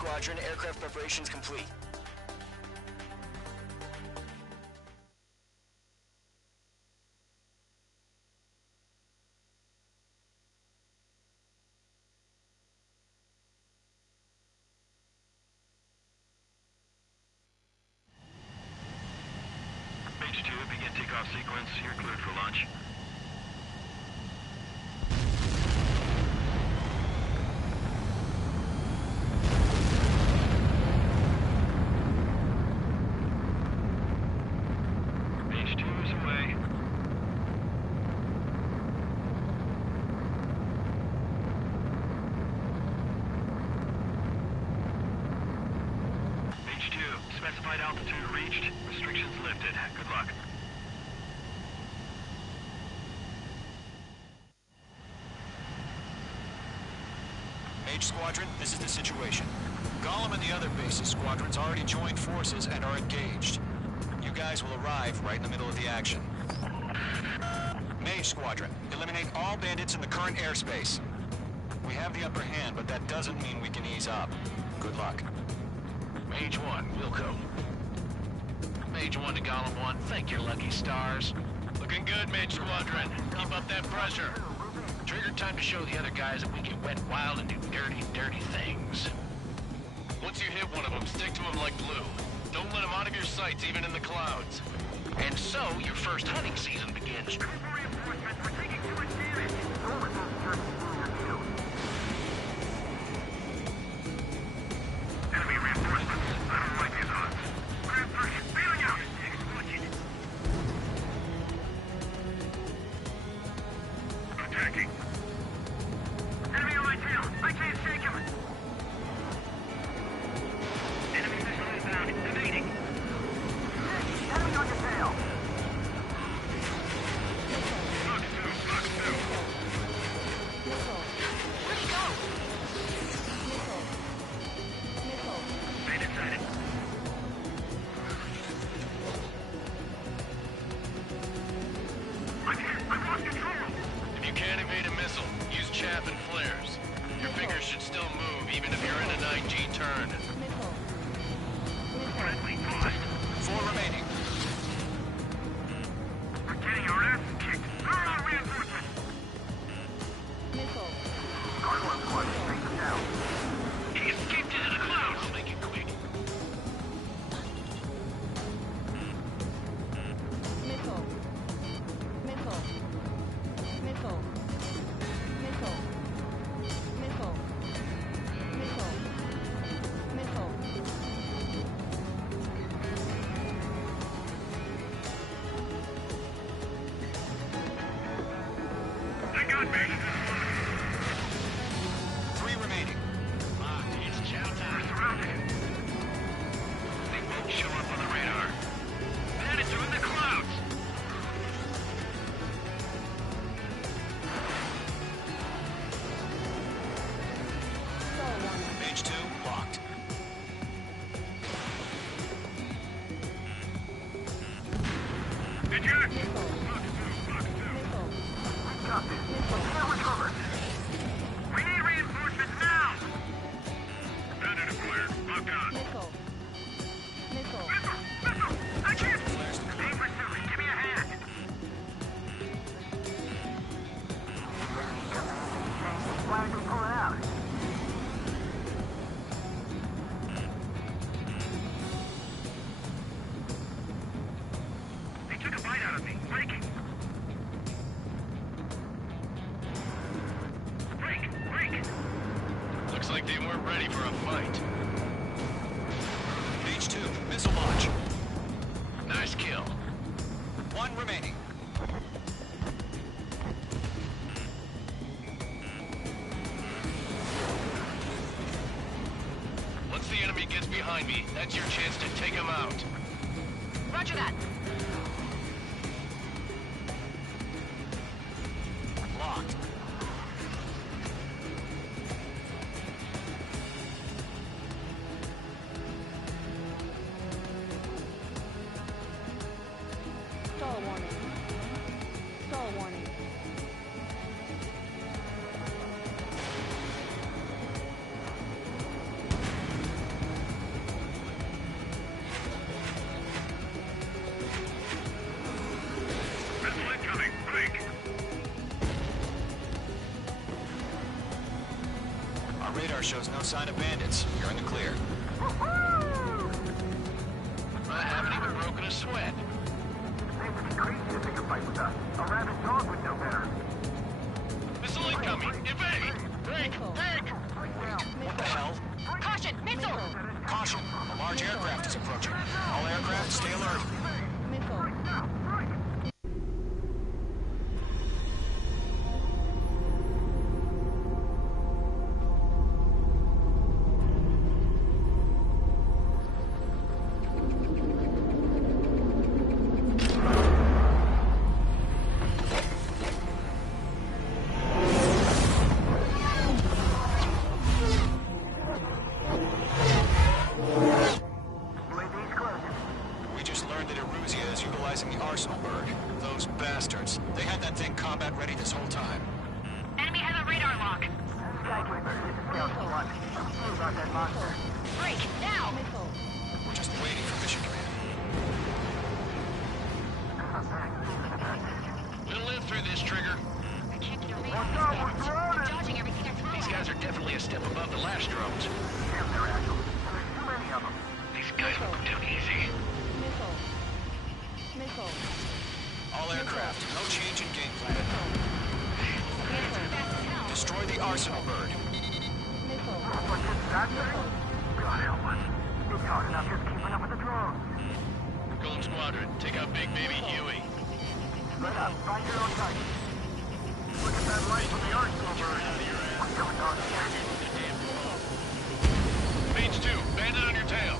Squadron, aircraft preparations complete. H2, begin takeoff sequence. You're cleared for launch. H2 is away. H2, specified altitude reached. Restrictions lifted. Good luck. Mage Squadron, this is the situation. Gollum and the other bases squadrons already joined forces and are engaged. You guys will arrive right in the middle of the action. Mage Squadron, eliminate all bandits in the current airspace. We have the upper hand, but that doesn't mean we can ease up. Good luck. Mage 1, Wilco. Mage 1 to Gollum 1, thank your lucky stars. Looking good, Mage Squadron. Keep up that pressure. Trigger time to show the other guys that we can wet wild and do dirty, dirty things. Once you hit one of them, stick to them like glue. Don't let them out of your sights, even in the clouds. And so, your first hunting season begins. Enemy reinforcements. I don't like these odds. Bailing out. Attacking. Enemy on my tail. I can't shake him. Enemy missile inbound. Evading. Enemy on your tail. Fox 2. Where'd he go? Stay inside. I lost control. If you can't evade a missile, use chaff and flares. Your fingers should still move, even if you're in a 9G turn. Friendly cost. 4 remaining. We're getting our ass kicked. Throw out reinforcements. Guard 1 squad, straight them down. He escaped into the clouds. I'll make it quick. I got me. 3 remaining. It's chow time. We're surrounded. They won't show up on the radar. Bandits are in the clouds. Mage 2, locked. Eject. Fox 2. I got this. Now we're covered. We need reinforcements now. Bandit acquired. Locked on. Missile. I can't. Stay pursuing. Give me a hand. Why did you pull it out? They took a bite out of me. Breaking. Break. Looks like they weren't ready for a fight. Mage 2, missile launch. Nice kill. 1 remaining. Once the enemy gets behind me, that's your chance to take him out. Roger that. Locked. Stall warning. Radar shows no sign of bandits. You're in the clear. I haven't even broken a sweat. They would be crazy to pick a fight with us. A rabid dog would know better. Missile incoming! Evade! Break! Break! What the hell? Caution! Missile! Caution! A large aircraft is approaching. All aircraft, stay alert. We just learned that Eruzia is utilizing the Arsenal bird. Those bastards. They had that thing combat ready this whole time. Enemy has a radar lock. Skyscraper, this is Scout Squad. Who got that monster? Break, now! We're just waiting for mission command. We'll live through this, Trigger. I can't get a read on these bandits. They're dodging everything I throw These at guys them. are definitely a step above the last drones. Damn, they're agile. There's too many of them. These guys will go down easy. All aircraft, no change in game plan. Destroy the Arsenal bird. What's that thing? God help us. It's hard enough just keeping up with the drones. Golem Squadron, take out Big Baby Huey. Spread out. Find your own target. Look at that light from the Arsenal bird. What's going on here? Mage 2, bandit on your tail.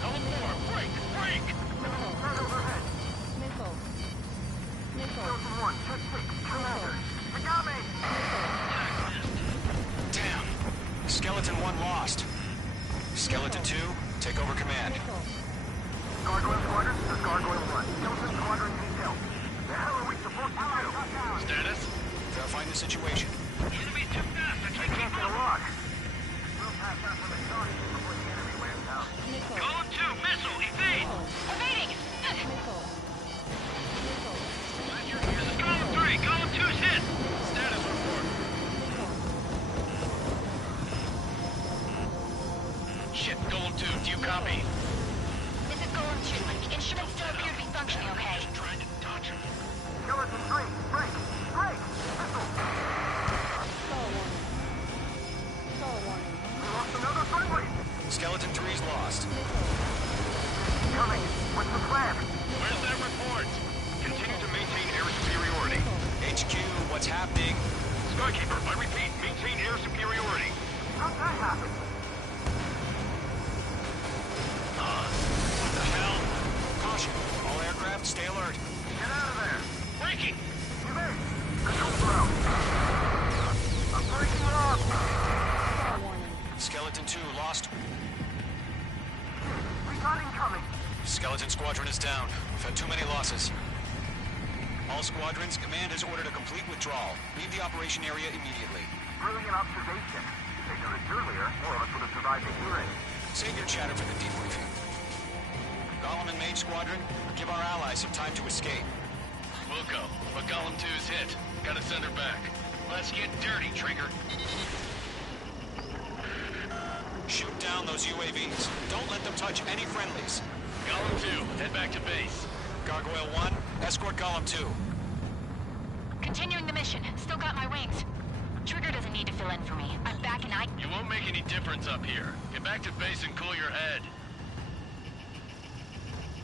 Column 4, break! Break! Right overhead. Skeleton 1, check 6, Commander. Tagame! Damn. Skeleton 1 lost. Skeleton 2, take over command. Gargoyle Squadron, this is Gargoyle 1. Skeleton Squadron detail. The hell are we supposed to do? Status? Verifying the situation. Enemy too fast, I They can't get a lock. We'll pass out from the start before the enemy wears out. Column 2, missile, evade! Evading! This is Column 3, Column 2's hit! Status report. Shit, Column 2, do you copy? This is Golem 2. Instruments still appear to be functioning okay. Trying to dodge him. Skeleton 3, break! Break! Missile! We lost another friendly! Skeleton 3's lost. Coming! What's the plan? Where's that report? Continue to maintain air superiority. HQ, what's happening? Skykeeper, I repeat, maintain air superiority. How'd that happen? What the hell? Caution. All aircraft, stay alert. Get out of there! Breaking! Evade! Control ground! I'm breaking it off! Skeleton 2 lost. Recon incoming! Skeleton Squadron is down. We've had too many losses. All squadrons, command has ordered a complete withdrawal. Leave the operation area immediately. Brilliant observation. If they'd done it earlier, more of us would have survived the hearing. Save your chatter for the debriefing. Golem and Mage Squadron, give our allies some time to escape. We'll go, but Golem 2's hit. Gotta send her back. Let's get dirty, Trigger. Shoot down those UAVs. Don't let them touch any friendlies. Golem 2, head back to base. Gargoyle 1, escort Golem 2. Continuing the mission. Still got my wings. Trigger doesn't need to fill in for me. I'm back and You won't make any difference up here. Get back to base and cool your head.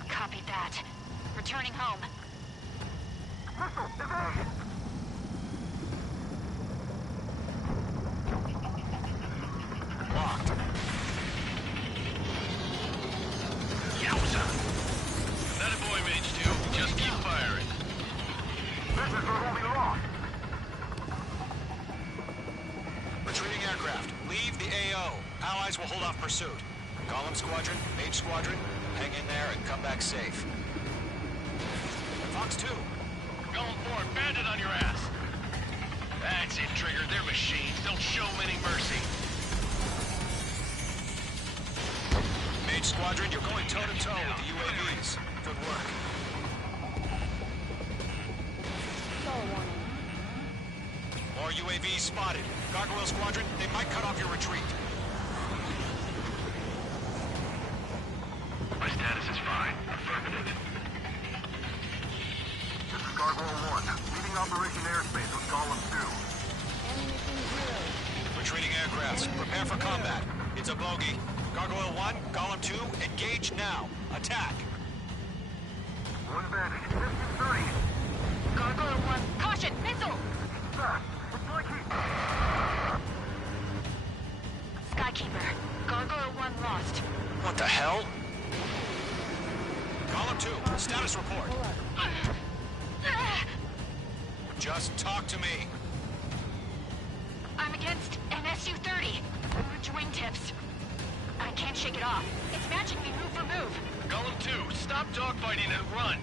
Copied that. Returning home. Missile! Evade! Locked. Yowza! That a boy, Mage 2. Just keep firing. This is where we'll be lost! Retreating aircraft. Leave the AO. Allies will hold off pursuit. Golem Squadron, Mage Squadron, hang in there and come back safe. Fox 2. Golem 4, bandit on your ass. That's it, Trigger. They're machines. Don't show them any mercy. Mage Squadron, you're going toe-to-toe with the UAVs. Good work. More UAVs UAVs spotted. Gargoyle Squadron, they might cut off your retreat. My status is fine. Affirmative. This is Gargoyle 1. Leading Operation Airspace with Golem 2. Retreating aircrafts, prepare for combat. It's a bogey. Gargoyle 1, Golem 2, engage now. Attack. One advantage. Distance 30. Gargoyle 1, caution, missile! Sir, it's like he... Skykeeper, Gargoyle 1 lost. What the hell? Golem 2, status report. Just talk to me. I'm against an Su-30. Orange wingtips. I can't shake it off. It's matching me move for move. Golem 2, stop dogfighting and run!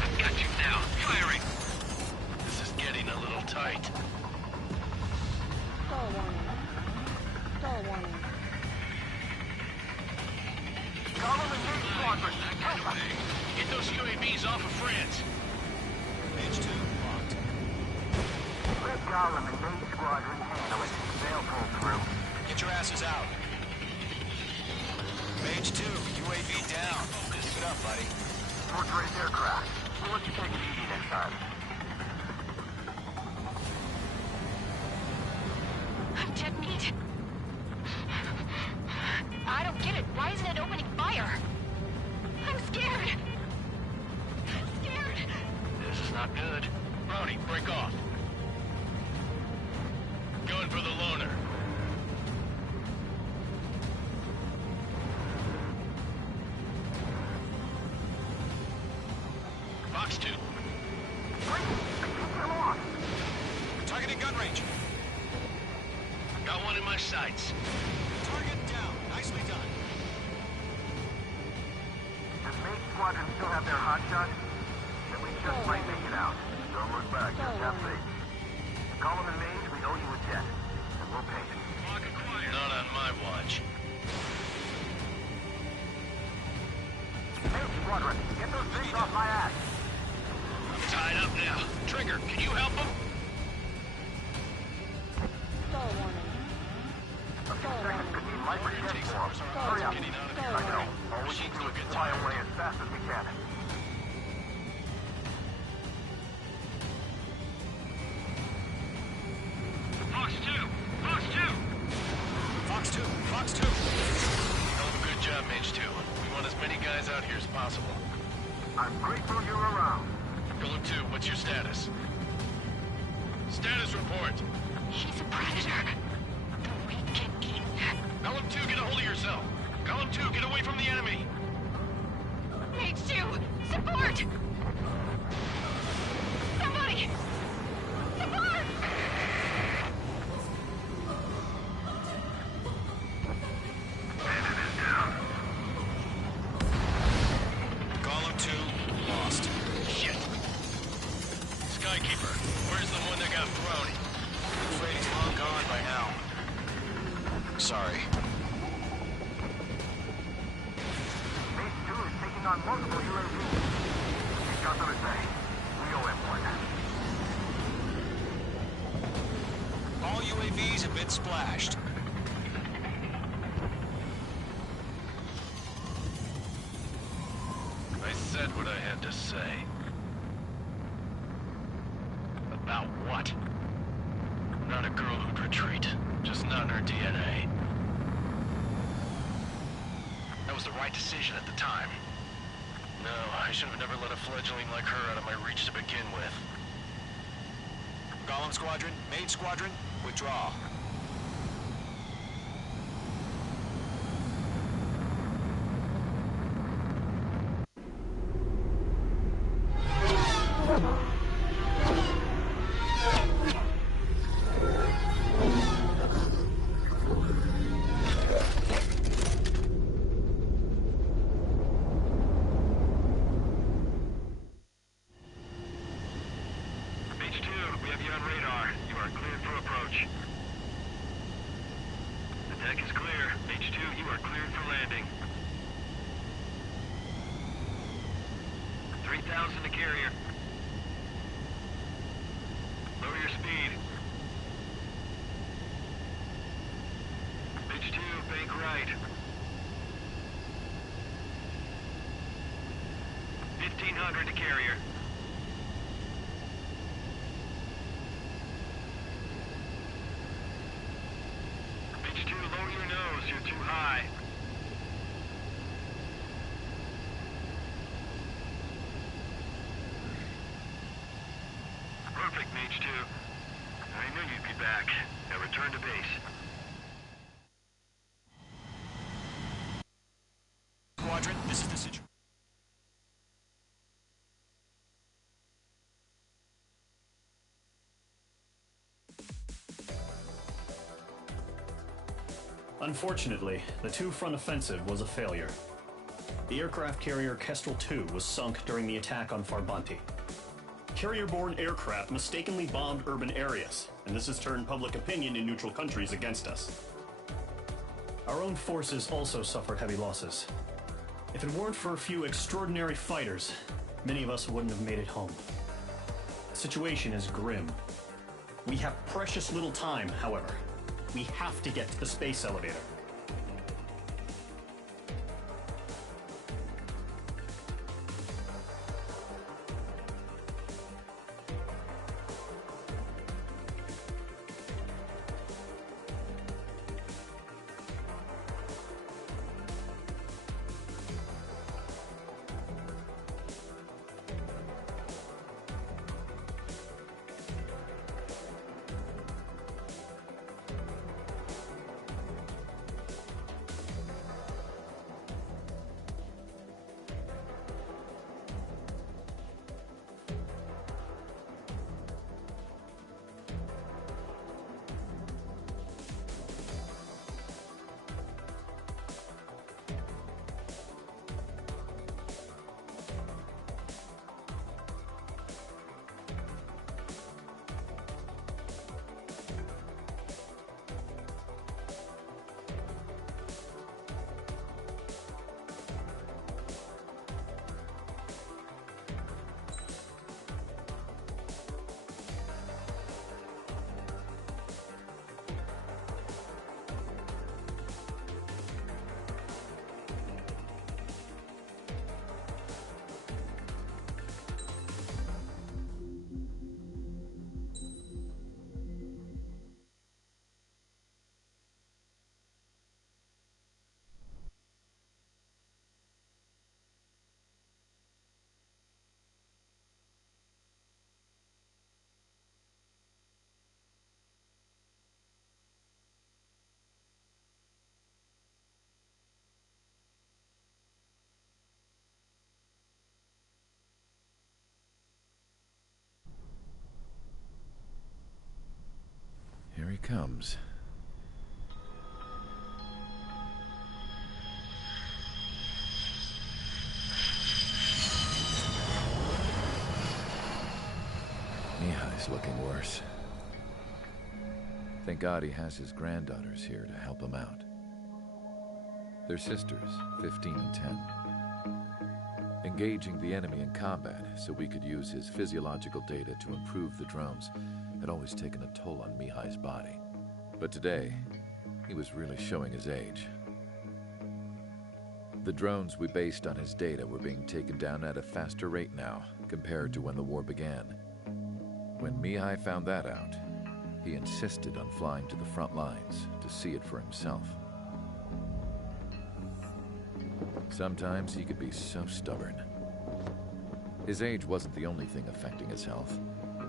I've got you now. Firing! This is getting a little tight. Stall warning. Stall warning. Golem engage squadron. Help us! Get those UAVs off of France! Page 2, locked. Red Golem engage squadron. Handle it. They'll pull through. Get your asses out. Page 2, UAV down. Keep it up, buddy. Force raised aircraft. We'll let you take it easy next time. I'm dead meat. I don't get it. Why isn't it opening fire? I'm scared. I'm scared. This is not good. Brownie, break off. Going for the loner. Fox 2. Targeting gun range. Got one in my sights. Target down. Nicely done. Does Mate Squadron still have their hot shot? Then we just might make it out. Don't look back. Just have faith. Golem and Mage, we owe you a debt. And we'll pay it. Not on my watch. Mate Squadron, get those things off my ass. I'm tied up now. Trigger, can you help him? Stall warning. A few seconds could mean life or death for them. Hurry up. I know. All we can do is fly away as fast as we can. Fox 2! Fox 2! Fox 2, Fox 2. Hell of a good job, Mage 2. We want as many guys out here as possible. I'm grateful you're around. Golem 2, what's your status? Status report! He's a predator. The weak get eaten. Golem 2, get a hold of yourself! Golem 2, get away from the enemy! Mage 2, support! Somebody! Support! Bandit is down. Golem 2, lost. Shit! Skykeeper, where's the one that got thrown? I'm afraid he's long gone by now. Sorry. Mate 2 is taking on multiple UAVs. He's got them to say. We owe him one. All UAVs have been splashed. I said what I had to say. About what? Not a girl who'd retreat. Just not in her DNA. That was the right decision at the time. No, I should have never let a fledgling like her out of my reach to begin with. Golem Squadron, Mage Squadron, withdraw. Mage 2, we have you on radar. You are cleared for approach. 1,000 to carrier. Lower your speed. Pitch 2, bank right. 1,500 to carrier. Pitch 2, lower your nose, you're too high. Perfect, Mage 2. I knew you'd be back. Now return to base. Squadron, this is the situation. Unfortunately, the two-front offensive was a failure. The aircraft carrier Kestrel II was sunk during the attack on Farbanti. Carrier-borne aircraft mistakenly bombed urban areas, and this has turned public opinion in neutral countries against us. Our own forces also suffered heavy losses. If it weren't for a few extraordinary fighters, many of us wouldn't have made it home. The situation is grim. We have precious little time, however. We have to get to the space elevator. Here he comes. Mihai's looking worse. Thank God he has his granddaughters here to help him out. They're sisters, 15 and 10. Engaging the enemy in combat so we could use his physiological data to improve the drones had always taken a toll on Mihai's body. But today, he was really showing his age. The drones we based on his data were being taken down at a faster rate now compared to when the war began. When Mihai found that out, he insisted on flying to the front lines to see it for himself. Sometimes he could be so stubborn. His age wasn't the only thing affecting his health.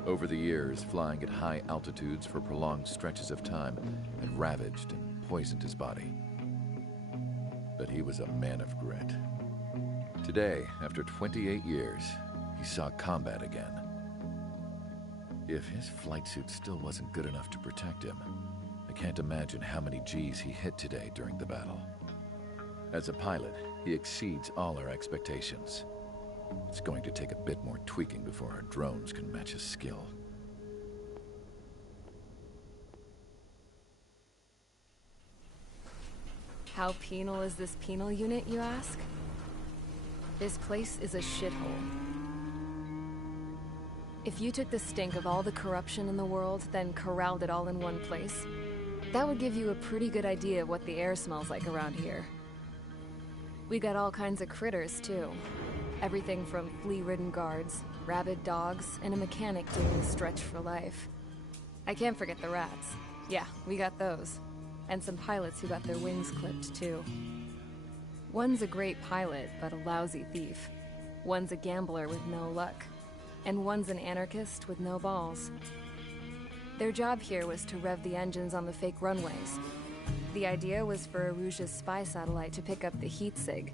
Over the years, flying at high altitudes for prolonged stretches of time had ravaged and poisoned his body. But he was a man of grit. Today, after 28 years, he saw combat again. If his flight suit still wasn't good enough to protect him, I can't imagine how many G's he hit today during the battle. As a pilot, he exceeds all our expectations. It's going to take a bit more tweaking before our drones can match his skill. How penal is this penal unit, you ask? This place is a shithole. If you took the stink of all the corruption in the world, then corralled it all in one place, that would give you a pretty good idea of what the air smells like around here. We got all kinds of critters, too. Everything from flea-ridden guards, rabid dogs, and a mechanic doing the stretch for life. I can't forget the rats. Yeah, we got those. And some pilots who got their wings clipped, too. One's a great pilot, but a lousy thief. One's a gambler with no luck. And one's an anarchist with no balls. Their job here was to rev the engines on the fake runways. The idea was for Erusia's spy satellite to pick up the heat sig.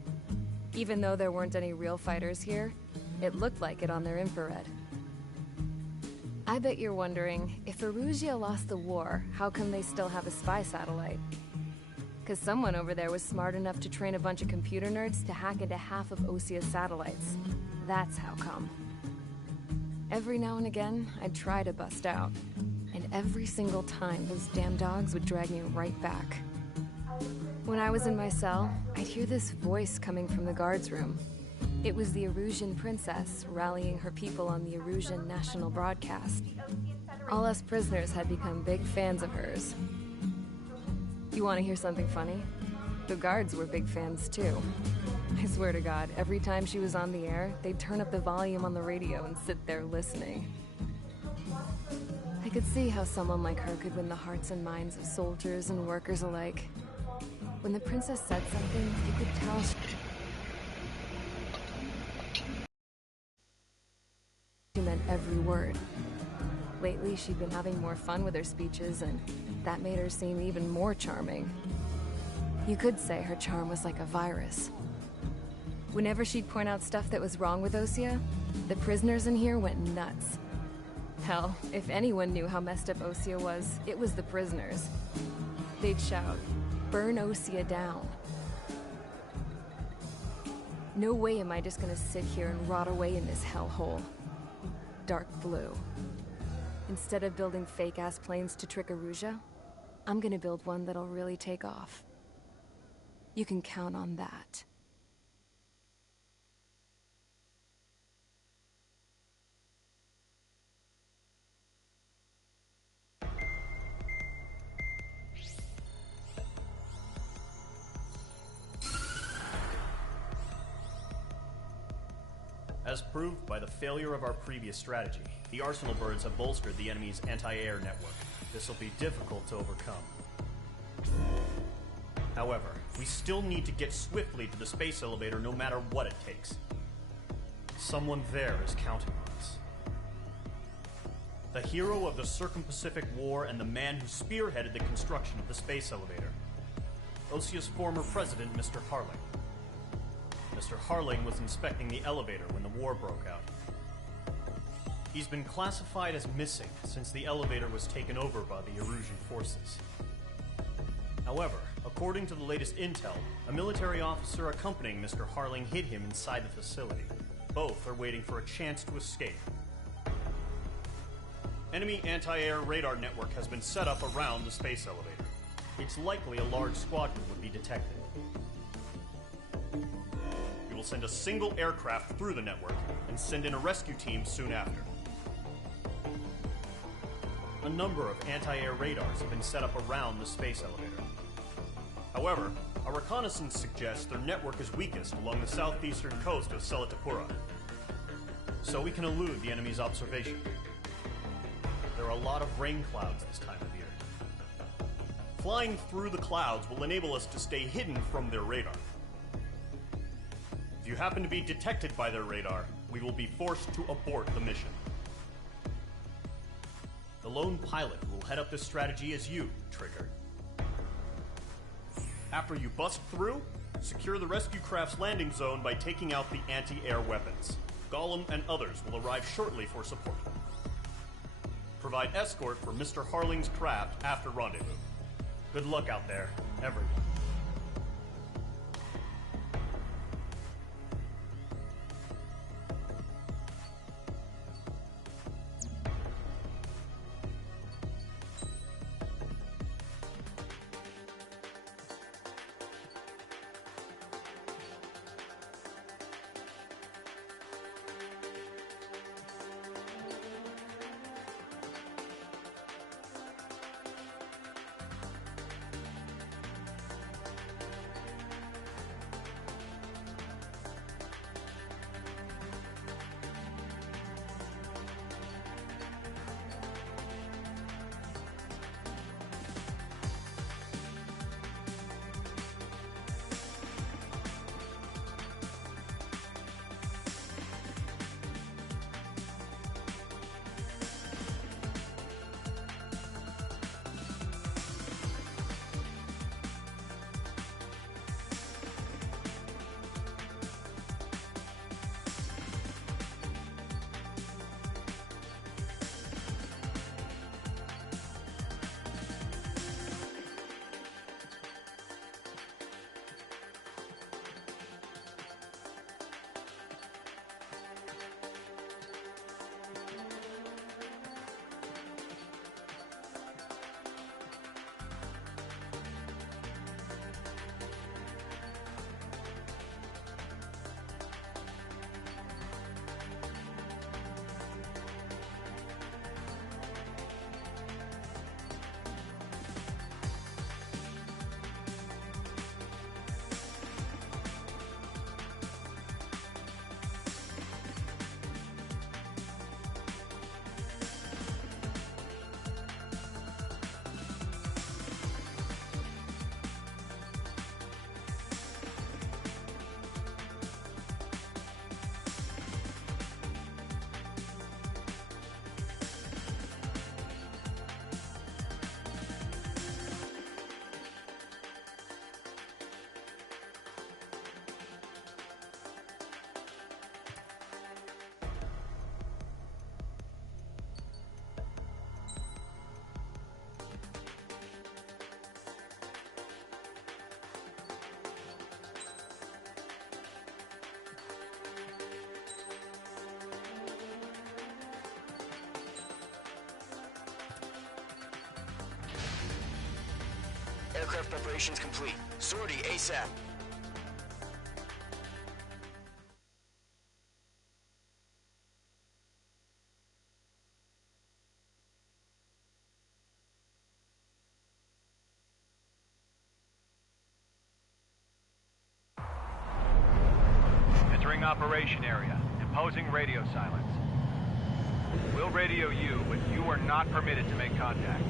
Even though there weren't any real fighters here, it looked like it on their infrared. I bet you're wondering, if Erusia lost the war, how come they still have a spy satellite? Because someone over there was smart enough to train a bunch of computer nerds to hack into half of Osia's satellites. That's how come. Every now and again, I'd try to bust out. And every single time, those damn dogs would drag me right back. When I was in my cell, I'd hear this voice coming from the guards room. It was the Erusian princess rallying her people on the Erusian national broadcast. All us prisoners had become big fans of hers. You want to hear something funny? The guards were big fans too. I swear to God, every time she was on the air, they'd turn up the volume on the radio and sit there listening. I could see how someone like her could win the hearts and minds of soldiers and workers alike. When the princess said something, you could tell she meant every word. Lately, she'd been having more fun with her speeches, and that made her seem even more charming. You could say her charm was like a virus. Whenever she'd point out stuff that was wrong with Osia, the prisoners in here went nuts. Hell, if anyone knew how messed up Osia was, it was the prisoners. They'd shout, "Burn Osia down." No way am I just gonna sit here and rot away in this hellhole. Dark blue. Instead of building fake-ass planes to trick Erusia, I'm gonna build one that'll really take off. You can count on that. As proved by the failure of our previous strategy, the Arsenal birds have bolstered the enemy's anti-air network. This will be difficult to overcome. However, we still need to get swiftly to the space elevator no matter what it takes. Someone there is counting on us. The hero of the Circum-Pacific War and the man who spearheaded the construction of the space elevator. Osia's former president, Mr. Harling. Mr. Harling was inspecting the elevator when the war broke out. He's been classified as missing since the elevator was taken over by the Erusian forces. However, according to the latest intel, a military officer accompanying Mr. Harling hid him inside the facility. Both are waiting for a chance to escape. Enemy anti-air radar network has been set up around the space elevator. It's likely a large squadron would be detected. We will send a single aircraft through the network and send in a rescue team soon after. A number of anti-air radars have been set up around the space elevator. However, our reconnaissance suggests their network is weakest along the southeastern coast of Selatapura, so we can elude the enemy's observation. There are a lot of rain clouds this time of year. Flying through the clouds will enable us to stay hidden from their radar. If you happen to be detected by their radar, we will be forced to abort the mission. The lone pilot who will head up this strategy is you, Trigger. After you bust through, secure the rescue craft's landing zone by taking out the anti-air weapons. Gollum and others will arrive shortly for support. Provide escort for Mr. Harling's craft after rendezvous. Good luck out there, everyone. Aircraft preparations complete. Sortie ASAP. Entering operation area. Imposing radio silence. We'll radio you, but you are not permitted to make contact.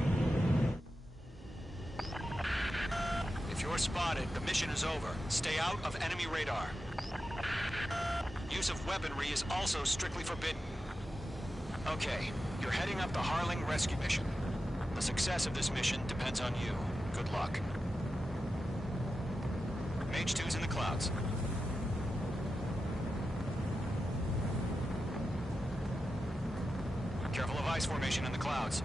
If you're spotted, the mission is over. Stay out of enemy radar. Use of weaponry is also strictly forbidden. Okay, you're heading up the Harling rescue mission. The success of this mission depends on you. Good luck. Mage 2's in the clouds. Careful of ice formation in the clouds.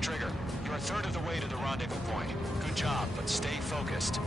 Trigger, you're a third of the way to the rendezvous point. Good job, but stay focused.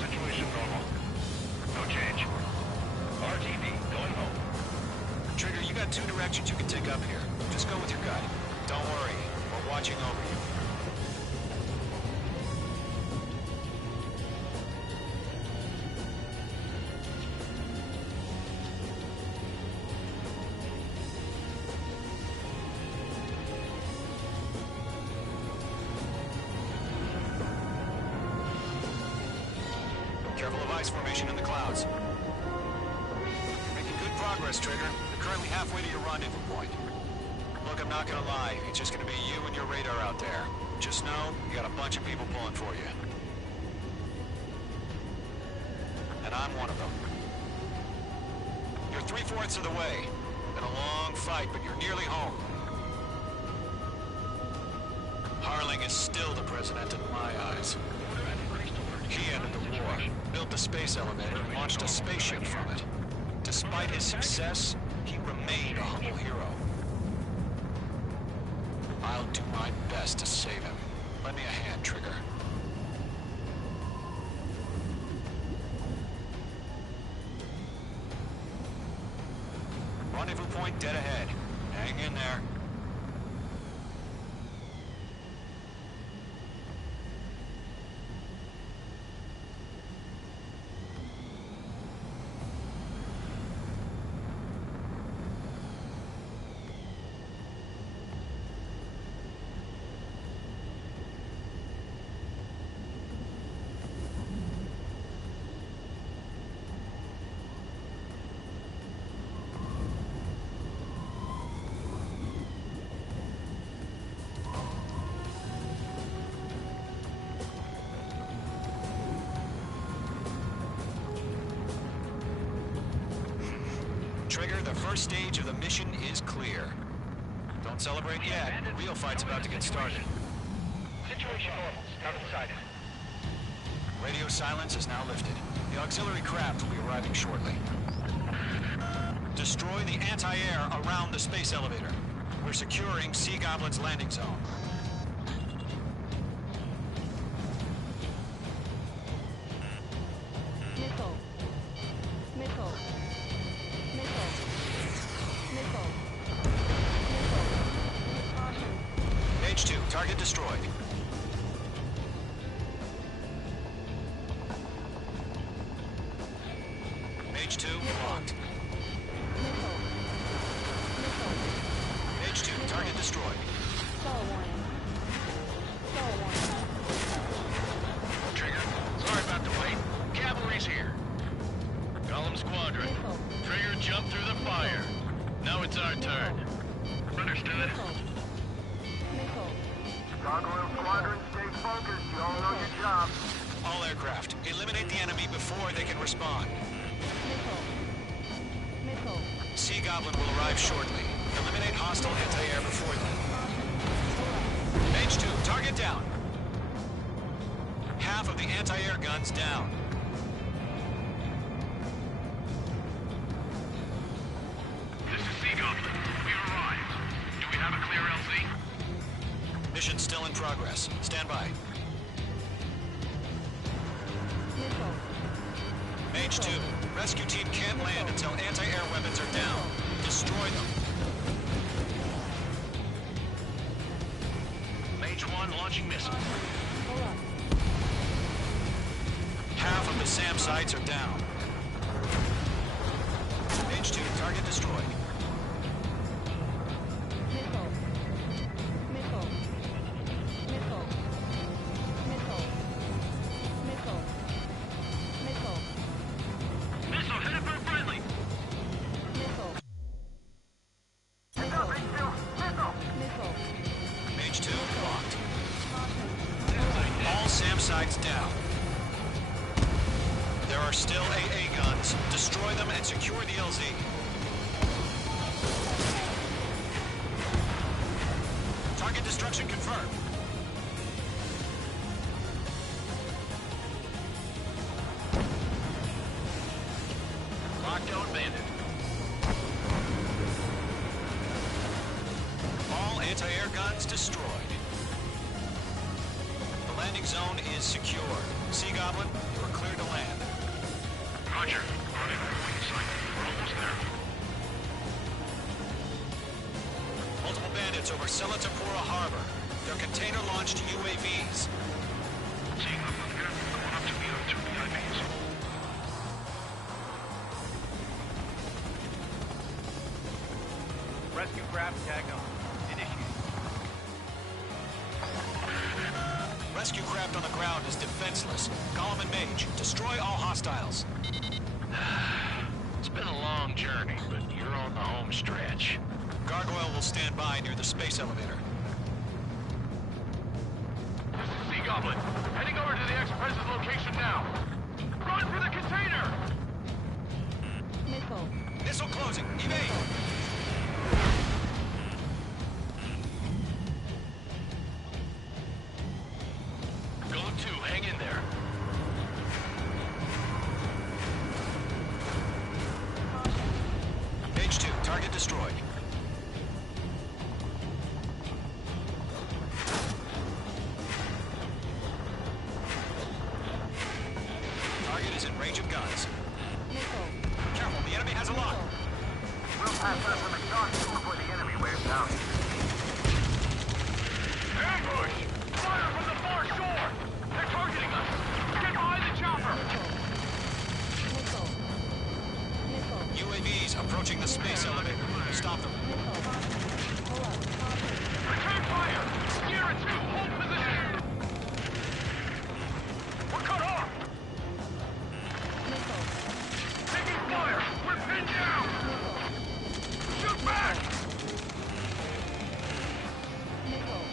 Situation normal. No change. RTB, going home. Trigger, you got two directions you can take up here. Just go with your gut. Don't worry, we're watching over you. Careful of ice formation in the clouds. You're making good progress, Trigger. You're currently halfway to your rendezvous point. Look, I'm not gonna lie. It's just gonna be you and your radar out there. Just know, you got a bunch of people pulling for you. And I'm one of them. You're 3/4 of the way. Been a long fight, but you're nearly home. Harling is still the president in my eyes. He ended the war, built the space elevator, and launched a spaceship from it. Despite his success, he remained a humble hero. I'll do my best to save him. Lend me a hand, Trigger. Rendezvous point dead ahead. Hang in there. Trigger, the first stage of the mission is clear. Don't celebrate yet. The real fight's about to get started. Situation normal. Not inside. Radio silence is now lifted. The auxiliary craft will be arriving shortly. Destroy the anti-air around the space elevator. We're securing Sea Goblin's landing zone. Missile. Missile. Missile. Missile. Missile. Caution. Mage 2, target destroyed. Mage 2, blocked. Missile. Missile. Mage 2, target destroyed. Star warning. Star warning. Trigger, sorry about the wait. our turn. Understood. Missile. Gargoyle Squadron, stay focused. You all know your job. All aircraft, eliminate the enemy before they can respond. Missile. Missile. Sea Goblin will arrive shortly. Eliminate hostile anti-air before then. Mage 2, target down. Half of the anti-air guns down. This is Sea Goblin. We've arrived. Do we have a clear LZ? Mission still in progress. Stand by. Missile. Mage 2, rescue team can't land until anti-air weapons are down. Destroy them. Mage 1 launching missile. Pull up. Half of the SAM sites are down. Mage 2, target destroyed. Missile. Missile. Missile. Missile. Missile. Missile. Missile headed for friendly. Missile. Missile. Missile. Mage 2, locked. All SAM sites down. There are still AA guns. Destroy them and secure the LZ. Target destruction confirmed. Lockdown bandit. All anti-air guns destroyed. The landing zone is secure. Sea Goblin, you are clear to land. Roger. Running wing sight. We're almost there. Multiple bandits over Selatapura Harbor. They're container-launched UAVs. Seeing them up here. Going up to meet up 2 VIPs. Rescue craft tag on. Initiate. Rescue craft on the ground is defenseless. Gollum and Mage, destroy all hostiles. It's been a long journey, but you're on the home stretch. Gargoyle will stand by near the space elevator. This is Sea Goblin. Heading over to the Express's location now. Run for the container! Missile. Missile closing. Evade! Golem 2, hang in there. Mage 2, target destroyed. Target is in range of guns. Missile. Careful, the enemy has a lock. We'll pass up some exhaust before the enemy wears down. Ambush! Fire from the far shore! They're targeting us! Get behind the chopper! Missile. Missile. UAVs approaching the space elevator. Stop them. Missile. Pull up. Return fire! Sierra 2, hold position! We're cut off! Missile. Taking fire! We're pinned down! Shoot back! Missile.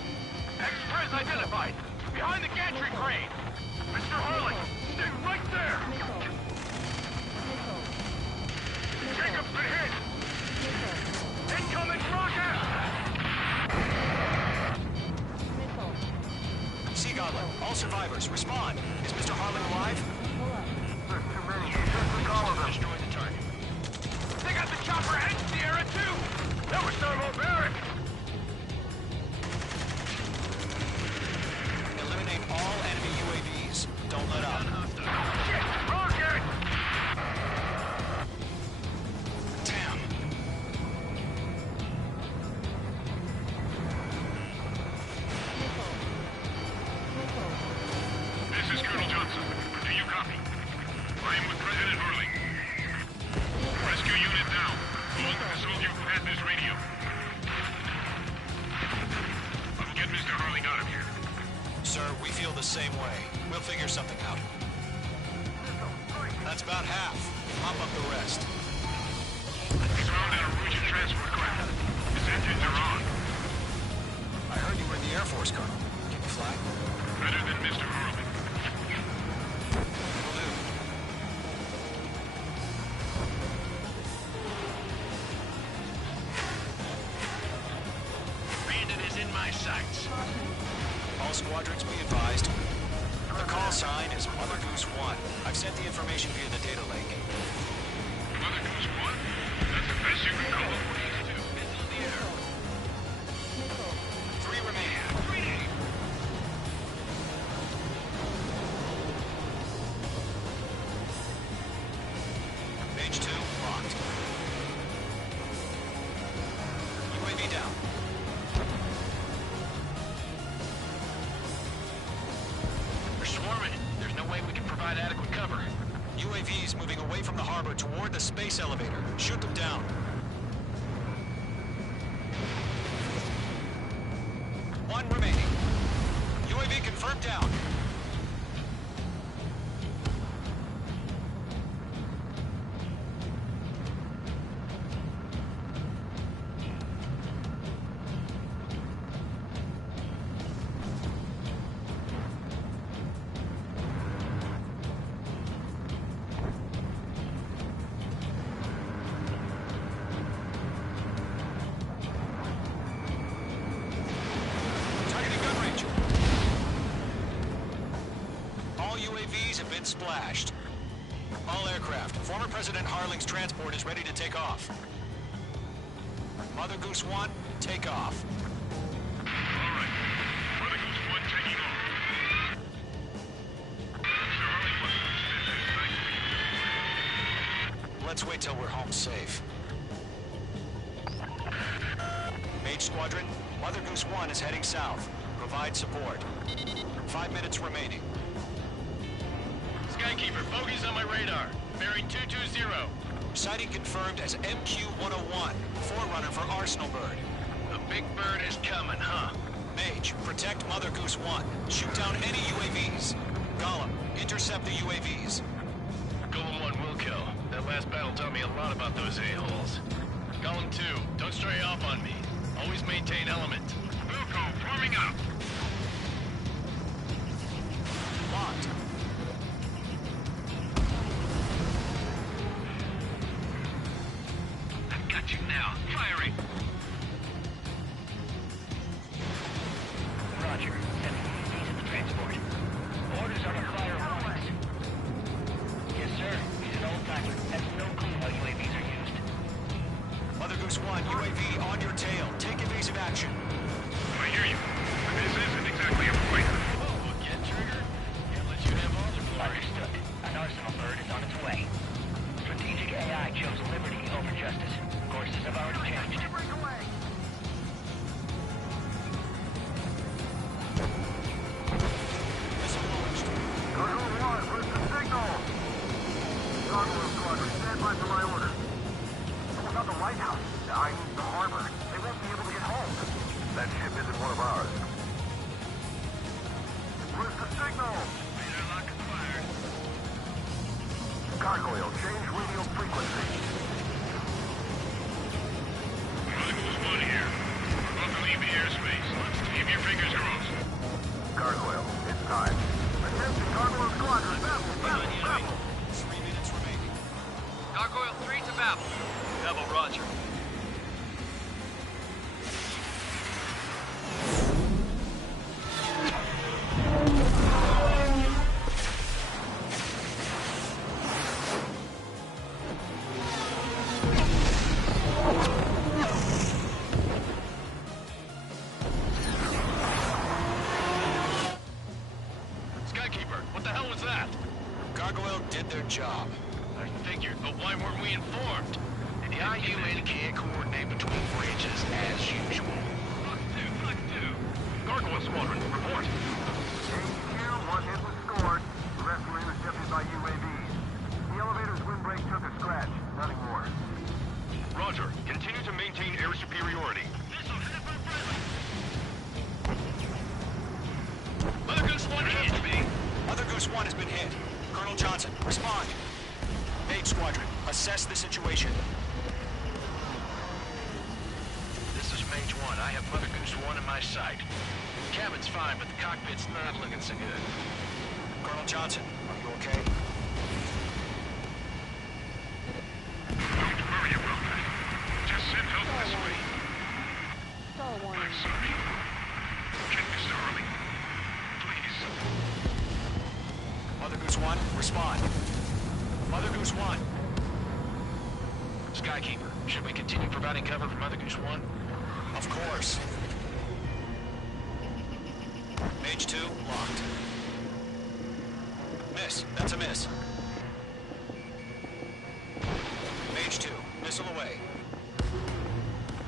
Express identified! Behind the gantry crane! Mr. Harley, stay right there! Missile. Missile. Jacob's been hit! Missile. Incoming rocket! Missile. Sea Goblin, all survivors, respond. Is Mr. Harlan alive? Pull up. There's too many. Just all of them. Destroy the target. They got the chopper and Sierra too! That was thermobaric! Eliminate all enemy UAVs. Don't let up. Shit! Rocket! Damn. Missile. Missile. This is Colonel Johnson. Do you copy? I am with President Hurley. Rescue unit down. Hold the soldier who has this radio. I'll get Mr. Hurling out of here. Sir, we feel the same way. We'll figure something out. That's about half. Mop up the rest. Surrounded a Rouge transport craft. squadrons be advised. The call sign is Mother Goose 1. I've sent the information via the data link. Mother Goose 1? That's the best you can call it. Missile in the air. Three remaining. Mage 2, locked. UAV down. They're swarming. There's no way we can provide adequate cover. UAVs moving away from the harbor toward the space elevator. Shoot them down. One remaining. UAV confirmed down. Targeting gun range. All UAVs have been splashed. All aircraft. Former President Harling's transport is ready to take off. Mother Goose 1, take off. Alright. Mother Goose 1 taking off. Mr. Harley, Let's wait till we're home safe. Mage Squadron, Mother Goose 1 is heading south. Provide support. 5 minutes remaining. Skykeeper, bogey's on my radar. Bearing 220. Sighting confirmed as MQ-101, forerunner for Arsenal Bird. The big bird is coming, huh? Mage, protect Mother Goose 1. Shoot down any UAVs. Gollum, intercept the UAVs. Golem 1 will kill. That last battle taught me a lot about those a-holes. Golem 2, don't stray off on me. Always maintain element. Wilco, forming up. Locked. I've got you now. Firing. Roger. Sending UAVs in the transport. Orders are to fire once. Yes, sir. He's an old-timer. Has no clue how UAVs are used. Mother Goose 1, UAV on your tail. Take evasive action. I hear you. This isn't exactly a fighter. Oh, get trigger. Can't let you have all the glory. Understood. An Arsenal Bird is on its way. Strategic AI chose liberty over justice. Courses have already changed. Cargo 1, where's the signal? Cargo Squadron, stand by for my order. What about the lighthouse? I mean, the harbor. They won't be able to get home. That ship isn't one of ours. Where's the signal? Radar lock acquired. Gargoyle, change radio frequency. Mother Goose 1 here. We're about to leave the airspace. Keep your fingers crossed. Gargoyle, it's time. Attention, Gargoyle Squadron, babble, babble, babble. 3 minutes remaining. Gargoyle 3 to Babel. Double Roger. Skykeeper, what the hell was that? Gargoyle did their job. I figured, but why weren't we informed? The IUN can't coordinate between branches as usual. Flux 2. Gargoyle Squadron, report. One hit was scored. The rest were intercepted by UAVs. The elevator's windbreak took a scratch. Nothing more. Roger. Continue to maintain air superiority. Mother Goose 1 hit me. Mother Goose 1 has been hit. Colonel Johnson, respond. Mage Squadron, assess the situation. This is Mage 1. I have Mother Goose 1 in my sight. Cabin's fine, but the cockpit's not looking so good. Colonel Johnson, are you okay? Don't worry about that. Just send help this way. Stall warning. I'm sorry. Check Mr. Harley. 1, respond. Mother Goose 1. Skykeeper, should we continue providing cover for Mother Goose 1? Of course. Mage 2, locked. Miss, that's a miss. Mage 2, missile away.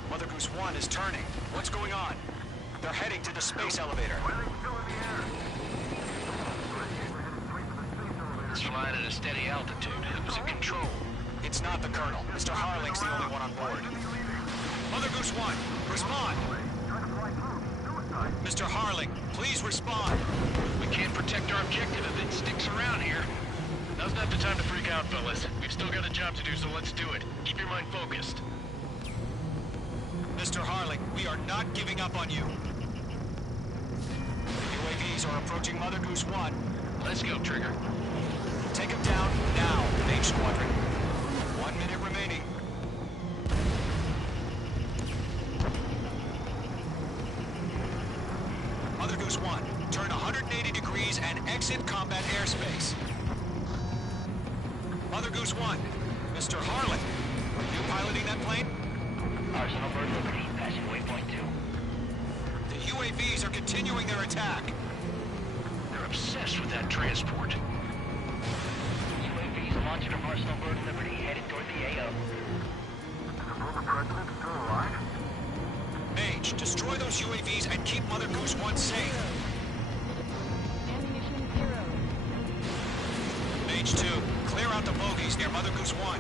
Mother Goose 1 is turning. What's going on? They're heading to the space elevator. It's flying at a steady altitude. Who's in control? It's not the Colonel. Mr. Harling's the only one on board. Mother Goose 1, respond! Mr. Harling, please respond! We can't protect our objective if it sticks around here. Now's not the time to freak out, fellas. We've still got a job to do, so let's do it. Keep your mind focused. Mr. Harling, we are not giving up on you. The UAVs are approaching Mother Goose 1. Let's go, Trigger. Take him down now, Mage Squadron. 1 minute remaining. Mother Goose 1, turn 180 degrees and exit combat airspace. Mother Goose 1, Mr. Harlan, are you piloting that plane? Arsenal Bird Liberty, passing waypoint 2. The UAVs are continuing their attack. They're obsessed with that transport. UAVs launching from Arsenal Bird Liberty, headed toward the AO. Is the former president still alive? Mage, destroy those UAVs and keep Mother Goose 1 safe. Ammunition 0. Mage 2, clear out the bogies near Mother Goose 1.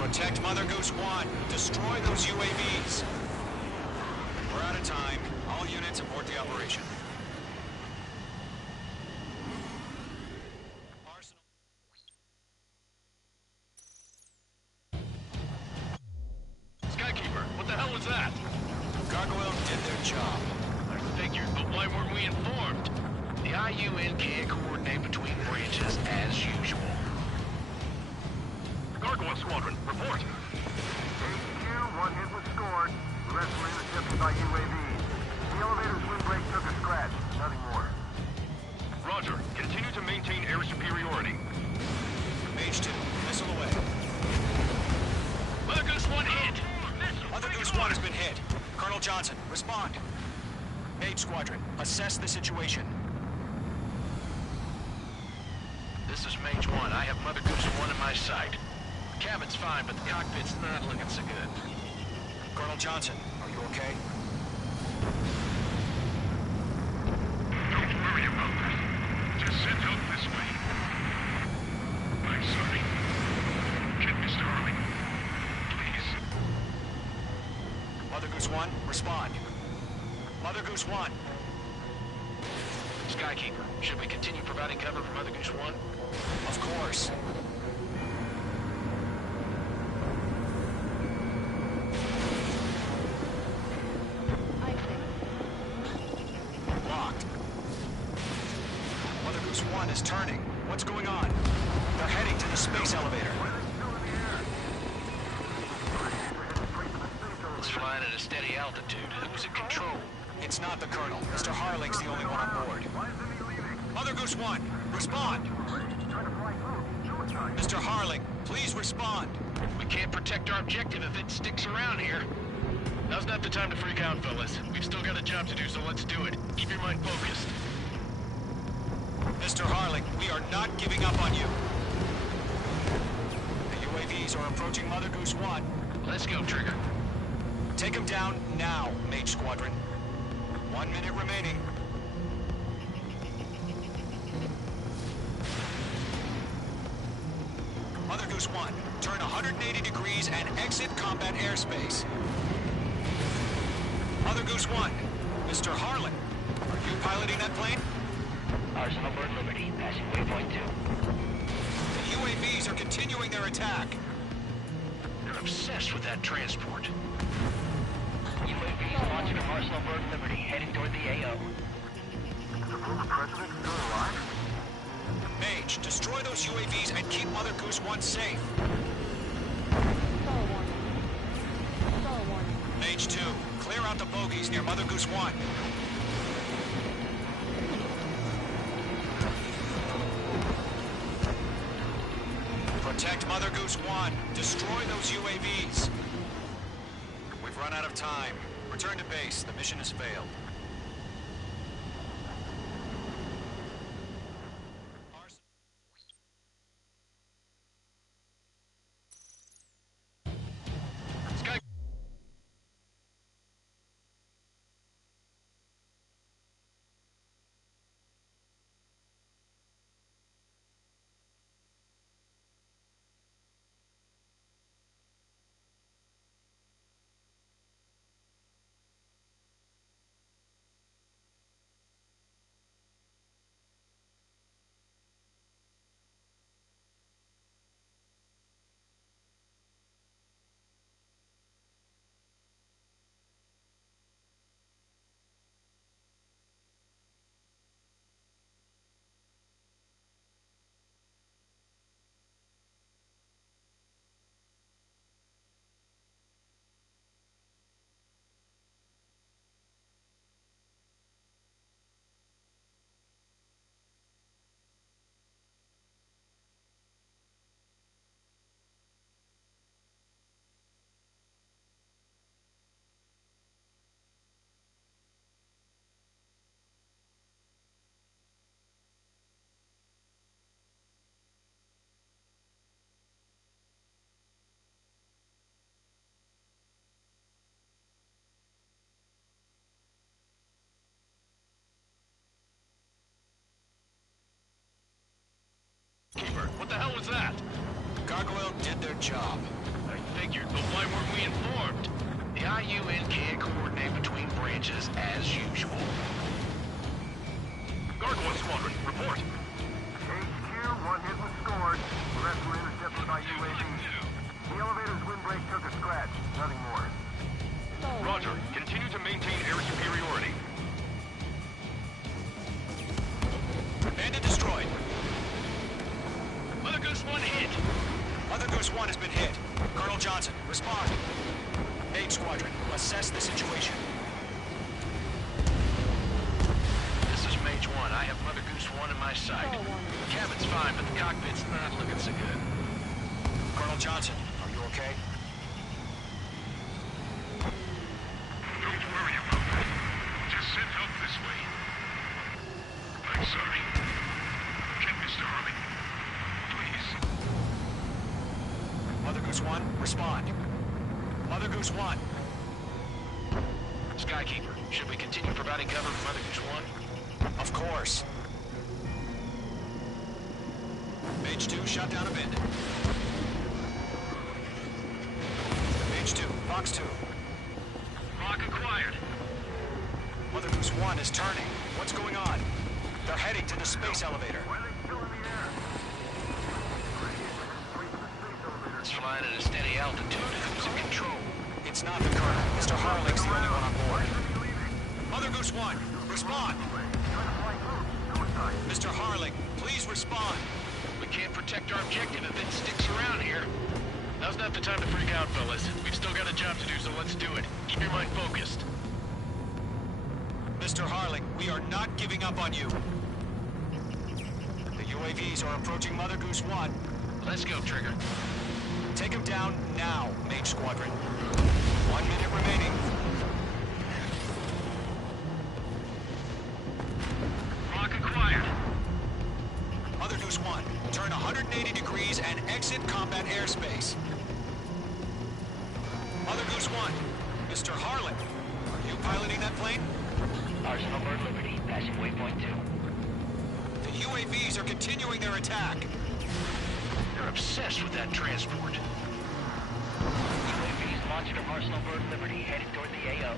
Protect Mother Goose 1. Destroy those UAVs. We're out of time. All units abort the operation. Skykeeper, what the hell was that? Gargoyle did their job. I figured, but why weren't we informed? The IUN can't coordinate between branches as usual. Gargoyle Squadron, report. HQ, 1 hit was scored. The rest were intercepted by UAVs. The elevator's windbreak took a scratch. Nothing more. Roger. Continue to maintain air superiority. Mage 2, missile away. Mother Goose 1 hit! Mother Goose 1 has been hit. Colonel Johnson, respond. Mage Squadron, assess the situation. This is Mage 1. I have Mother Goose 1 in my sight. The cabin's fine, but the cockpit's not looking so good. Colonel Johnson, are you okay? Don't worry about that. Just send help this way. I'm sorry. Get Mr. Harling. Please. Mother Goose 1, respond. Mother Goose 1. Skykeeper, should we continue providing cover for Mother Goose 1? Of course. Locked. Mother Goose 1 is turning. What's going on? They're heading to the space elevator. It's flying at a steady altitude. Who's in control? It's not the Colonel. Mr. Harling's the only one on board. Mother Goose 1, respond! Mr. Harling, please respond. We can't protect our objective if it sticks around here. Now's not the time to freak out, fellas. We've still got a job to do, so let's do it. Keep your mind focused. Mr. Harling, we are not giving up on you. The UAVs are approaching Mother Goose 1. Let's go, Trigger. Take him down now, Mage Squadron. 1 minute remaining. Mother Goose 1, turn 180 degrees and exit combat airspace. Mother Goose 1, Mr. Harlan, are you piloting that plane? Arsenal Bird Liberty, passing waypoint 2. The UAVs are continuing their attack. They're obsessed with that transport. UAVs launching from Arsenal Bird Liberty, heading toward the AO. Is the former president still alive? Mage, destroy those UAVs and keep Mother Goose 1 safe. Stall warning. Stall warning. Mage 2, Clear out the bogies near Mother Goose 1. Protect Mother Goose 1. Destroy those UAVs. We've run out of time. Return to base. The mission has failed. Keeper, what the hell was that? Gargoyle did their job. I figured, but why weren't we informed? The IUN can't coordinate between branches as usual. Gargoyle Squadron, report. HQ, one hit was scored. The rest were intercepted by UAVs. The elevator's windbreak took a scratch. Nothing more. Roger. Continue to maintain air superiority. Bandit destroyed. Mother Goose 1 hit. Mother Goose 1 has been hit. Colonel Johnson, respond. Mage Squadron, assess the situation. This is Mage 1. I have Mother Goose 1 in my sight. The cabin's fine, but the cockpit's not looking so good. Colonel Johnson, are you okay? Don't worry about that. Just send help this way. I'm sorry. Get Mr. Harley. Please. Mother Goose 1, respond. Mother Goose 1. Skykeeper, should we continue providing cover for Mother Goose 1? Of course. Mage 2, shut down a bandit. Mage 2, Fox 2. Lock acquired. Mother Goose 1 is turning. What's going on? They're heading to the space elevator. It's flying at a steady altitude. Who's in control? It's not the Colonel. Mr. Harling's the only one on board. Mother Goose 1, respond! Mr. Harling, please respond. We can't protect our objective if it sticks around here. Now's not the time to freak out, fellas. We've still got a job to do, so let's do it. Keep your mind focused. Mr. Harling, we are not giving up on you. The UAVs are approaching Mother Goose 1. Let's go, Trigger. Take him down now, Mage Squadron. 1 minute remaining. Lock acquired. Mother Goose 1, turn 180 degrees and exit combat airspace. Mother Goose 1, Mr. Harling, are you piloting that plane? Arsenal Bird Liberty, passing waypoint 2. The UAVs are continuing their attack. They're obsessed with that transport. UAVs launching from Arsenal Bird Liberty, headed toward the AO.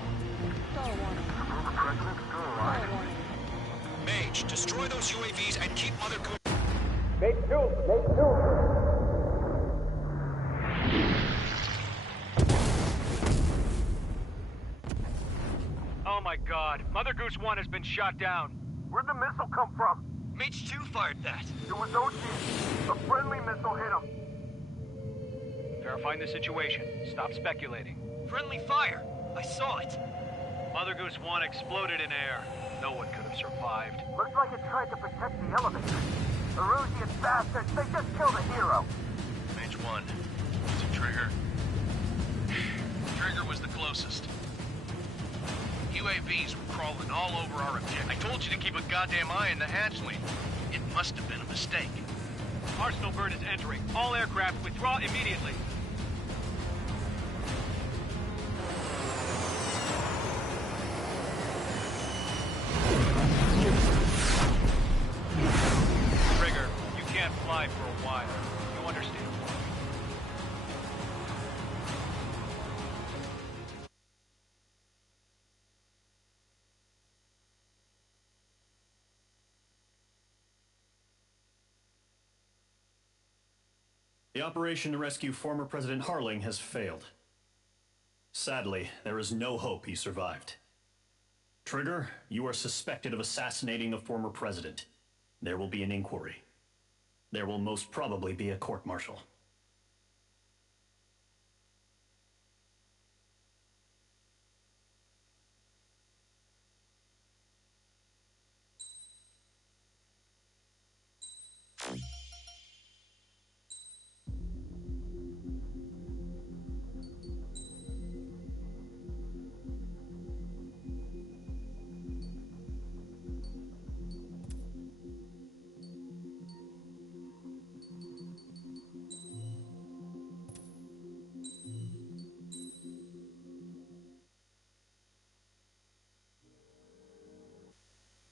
Mage, destroy those UAVs and keep Mother Goose... Mage 2! Mage 2! Oh my god, Mother Goose 1 has been shot down. Where'd the missile come from? Mage 2 fired that. It was Ocean. A friendly missile hit him. Verifying the situation. Stop speculating. Friendly fire. I saw it. Mother Goose 1 exploded in air. No one could have survived. Looks like it tried to protect the elevator. Erusian bastards, they just killed a hero. Mage 1. Is it Trigger? Trigger was the closest. UAVs were crawling all over our objective. I told you to keep a goddamn eye on the hatchling. It must have been a mistake. Arsenal bird is entering. All aircraft withdraw immediately. Trigger, you can't fly for a while. You understand? The operation to rescue former President Harling has failed. Sadly, there is no hope he survived. Trigger, you are suspected of assassinating a former president. There will be an inquiry. There will most probably be a court-martial.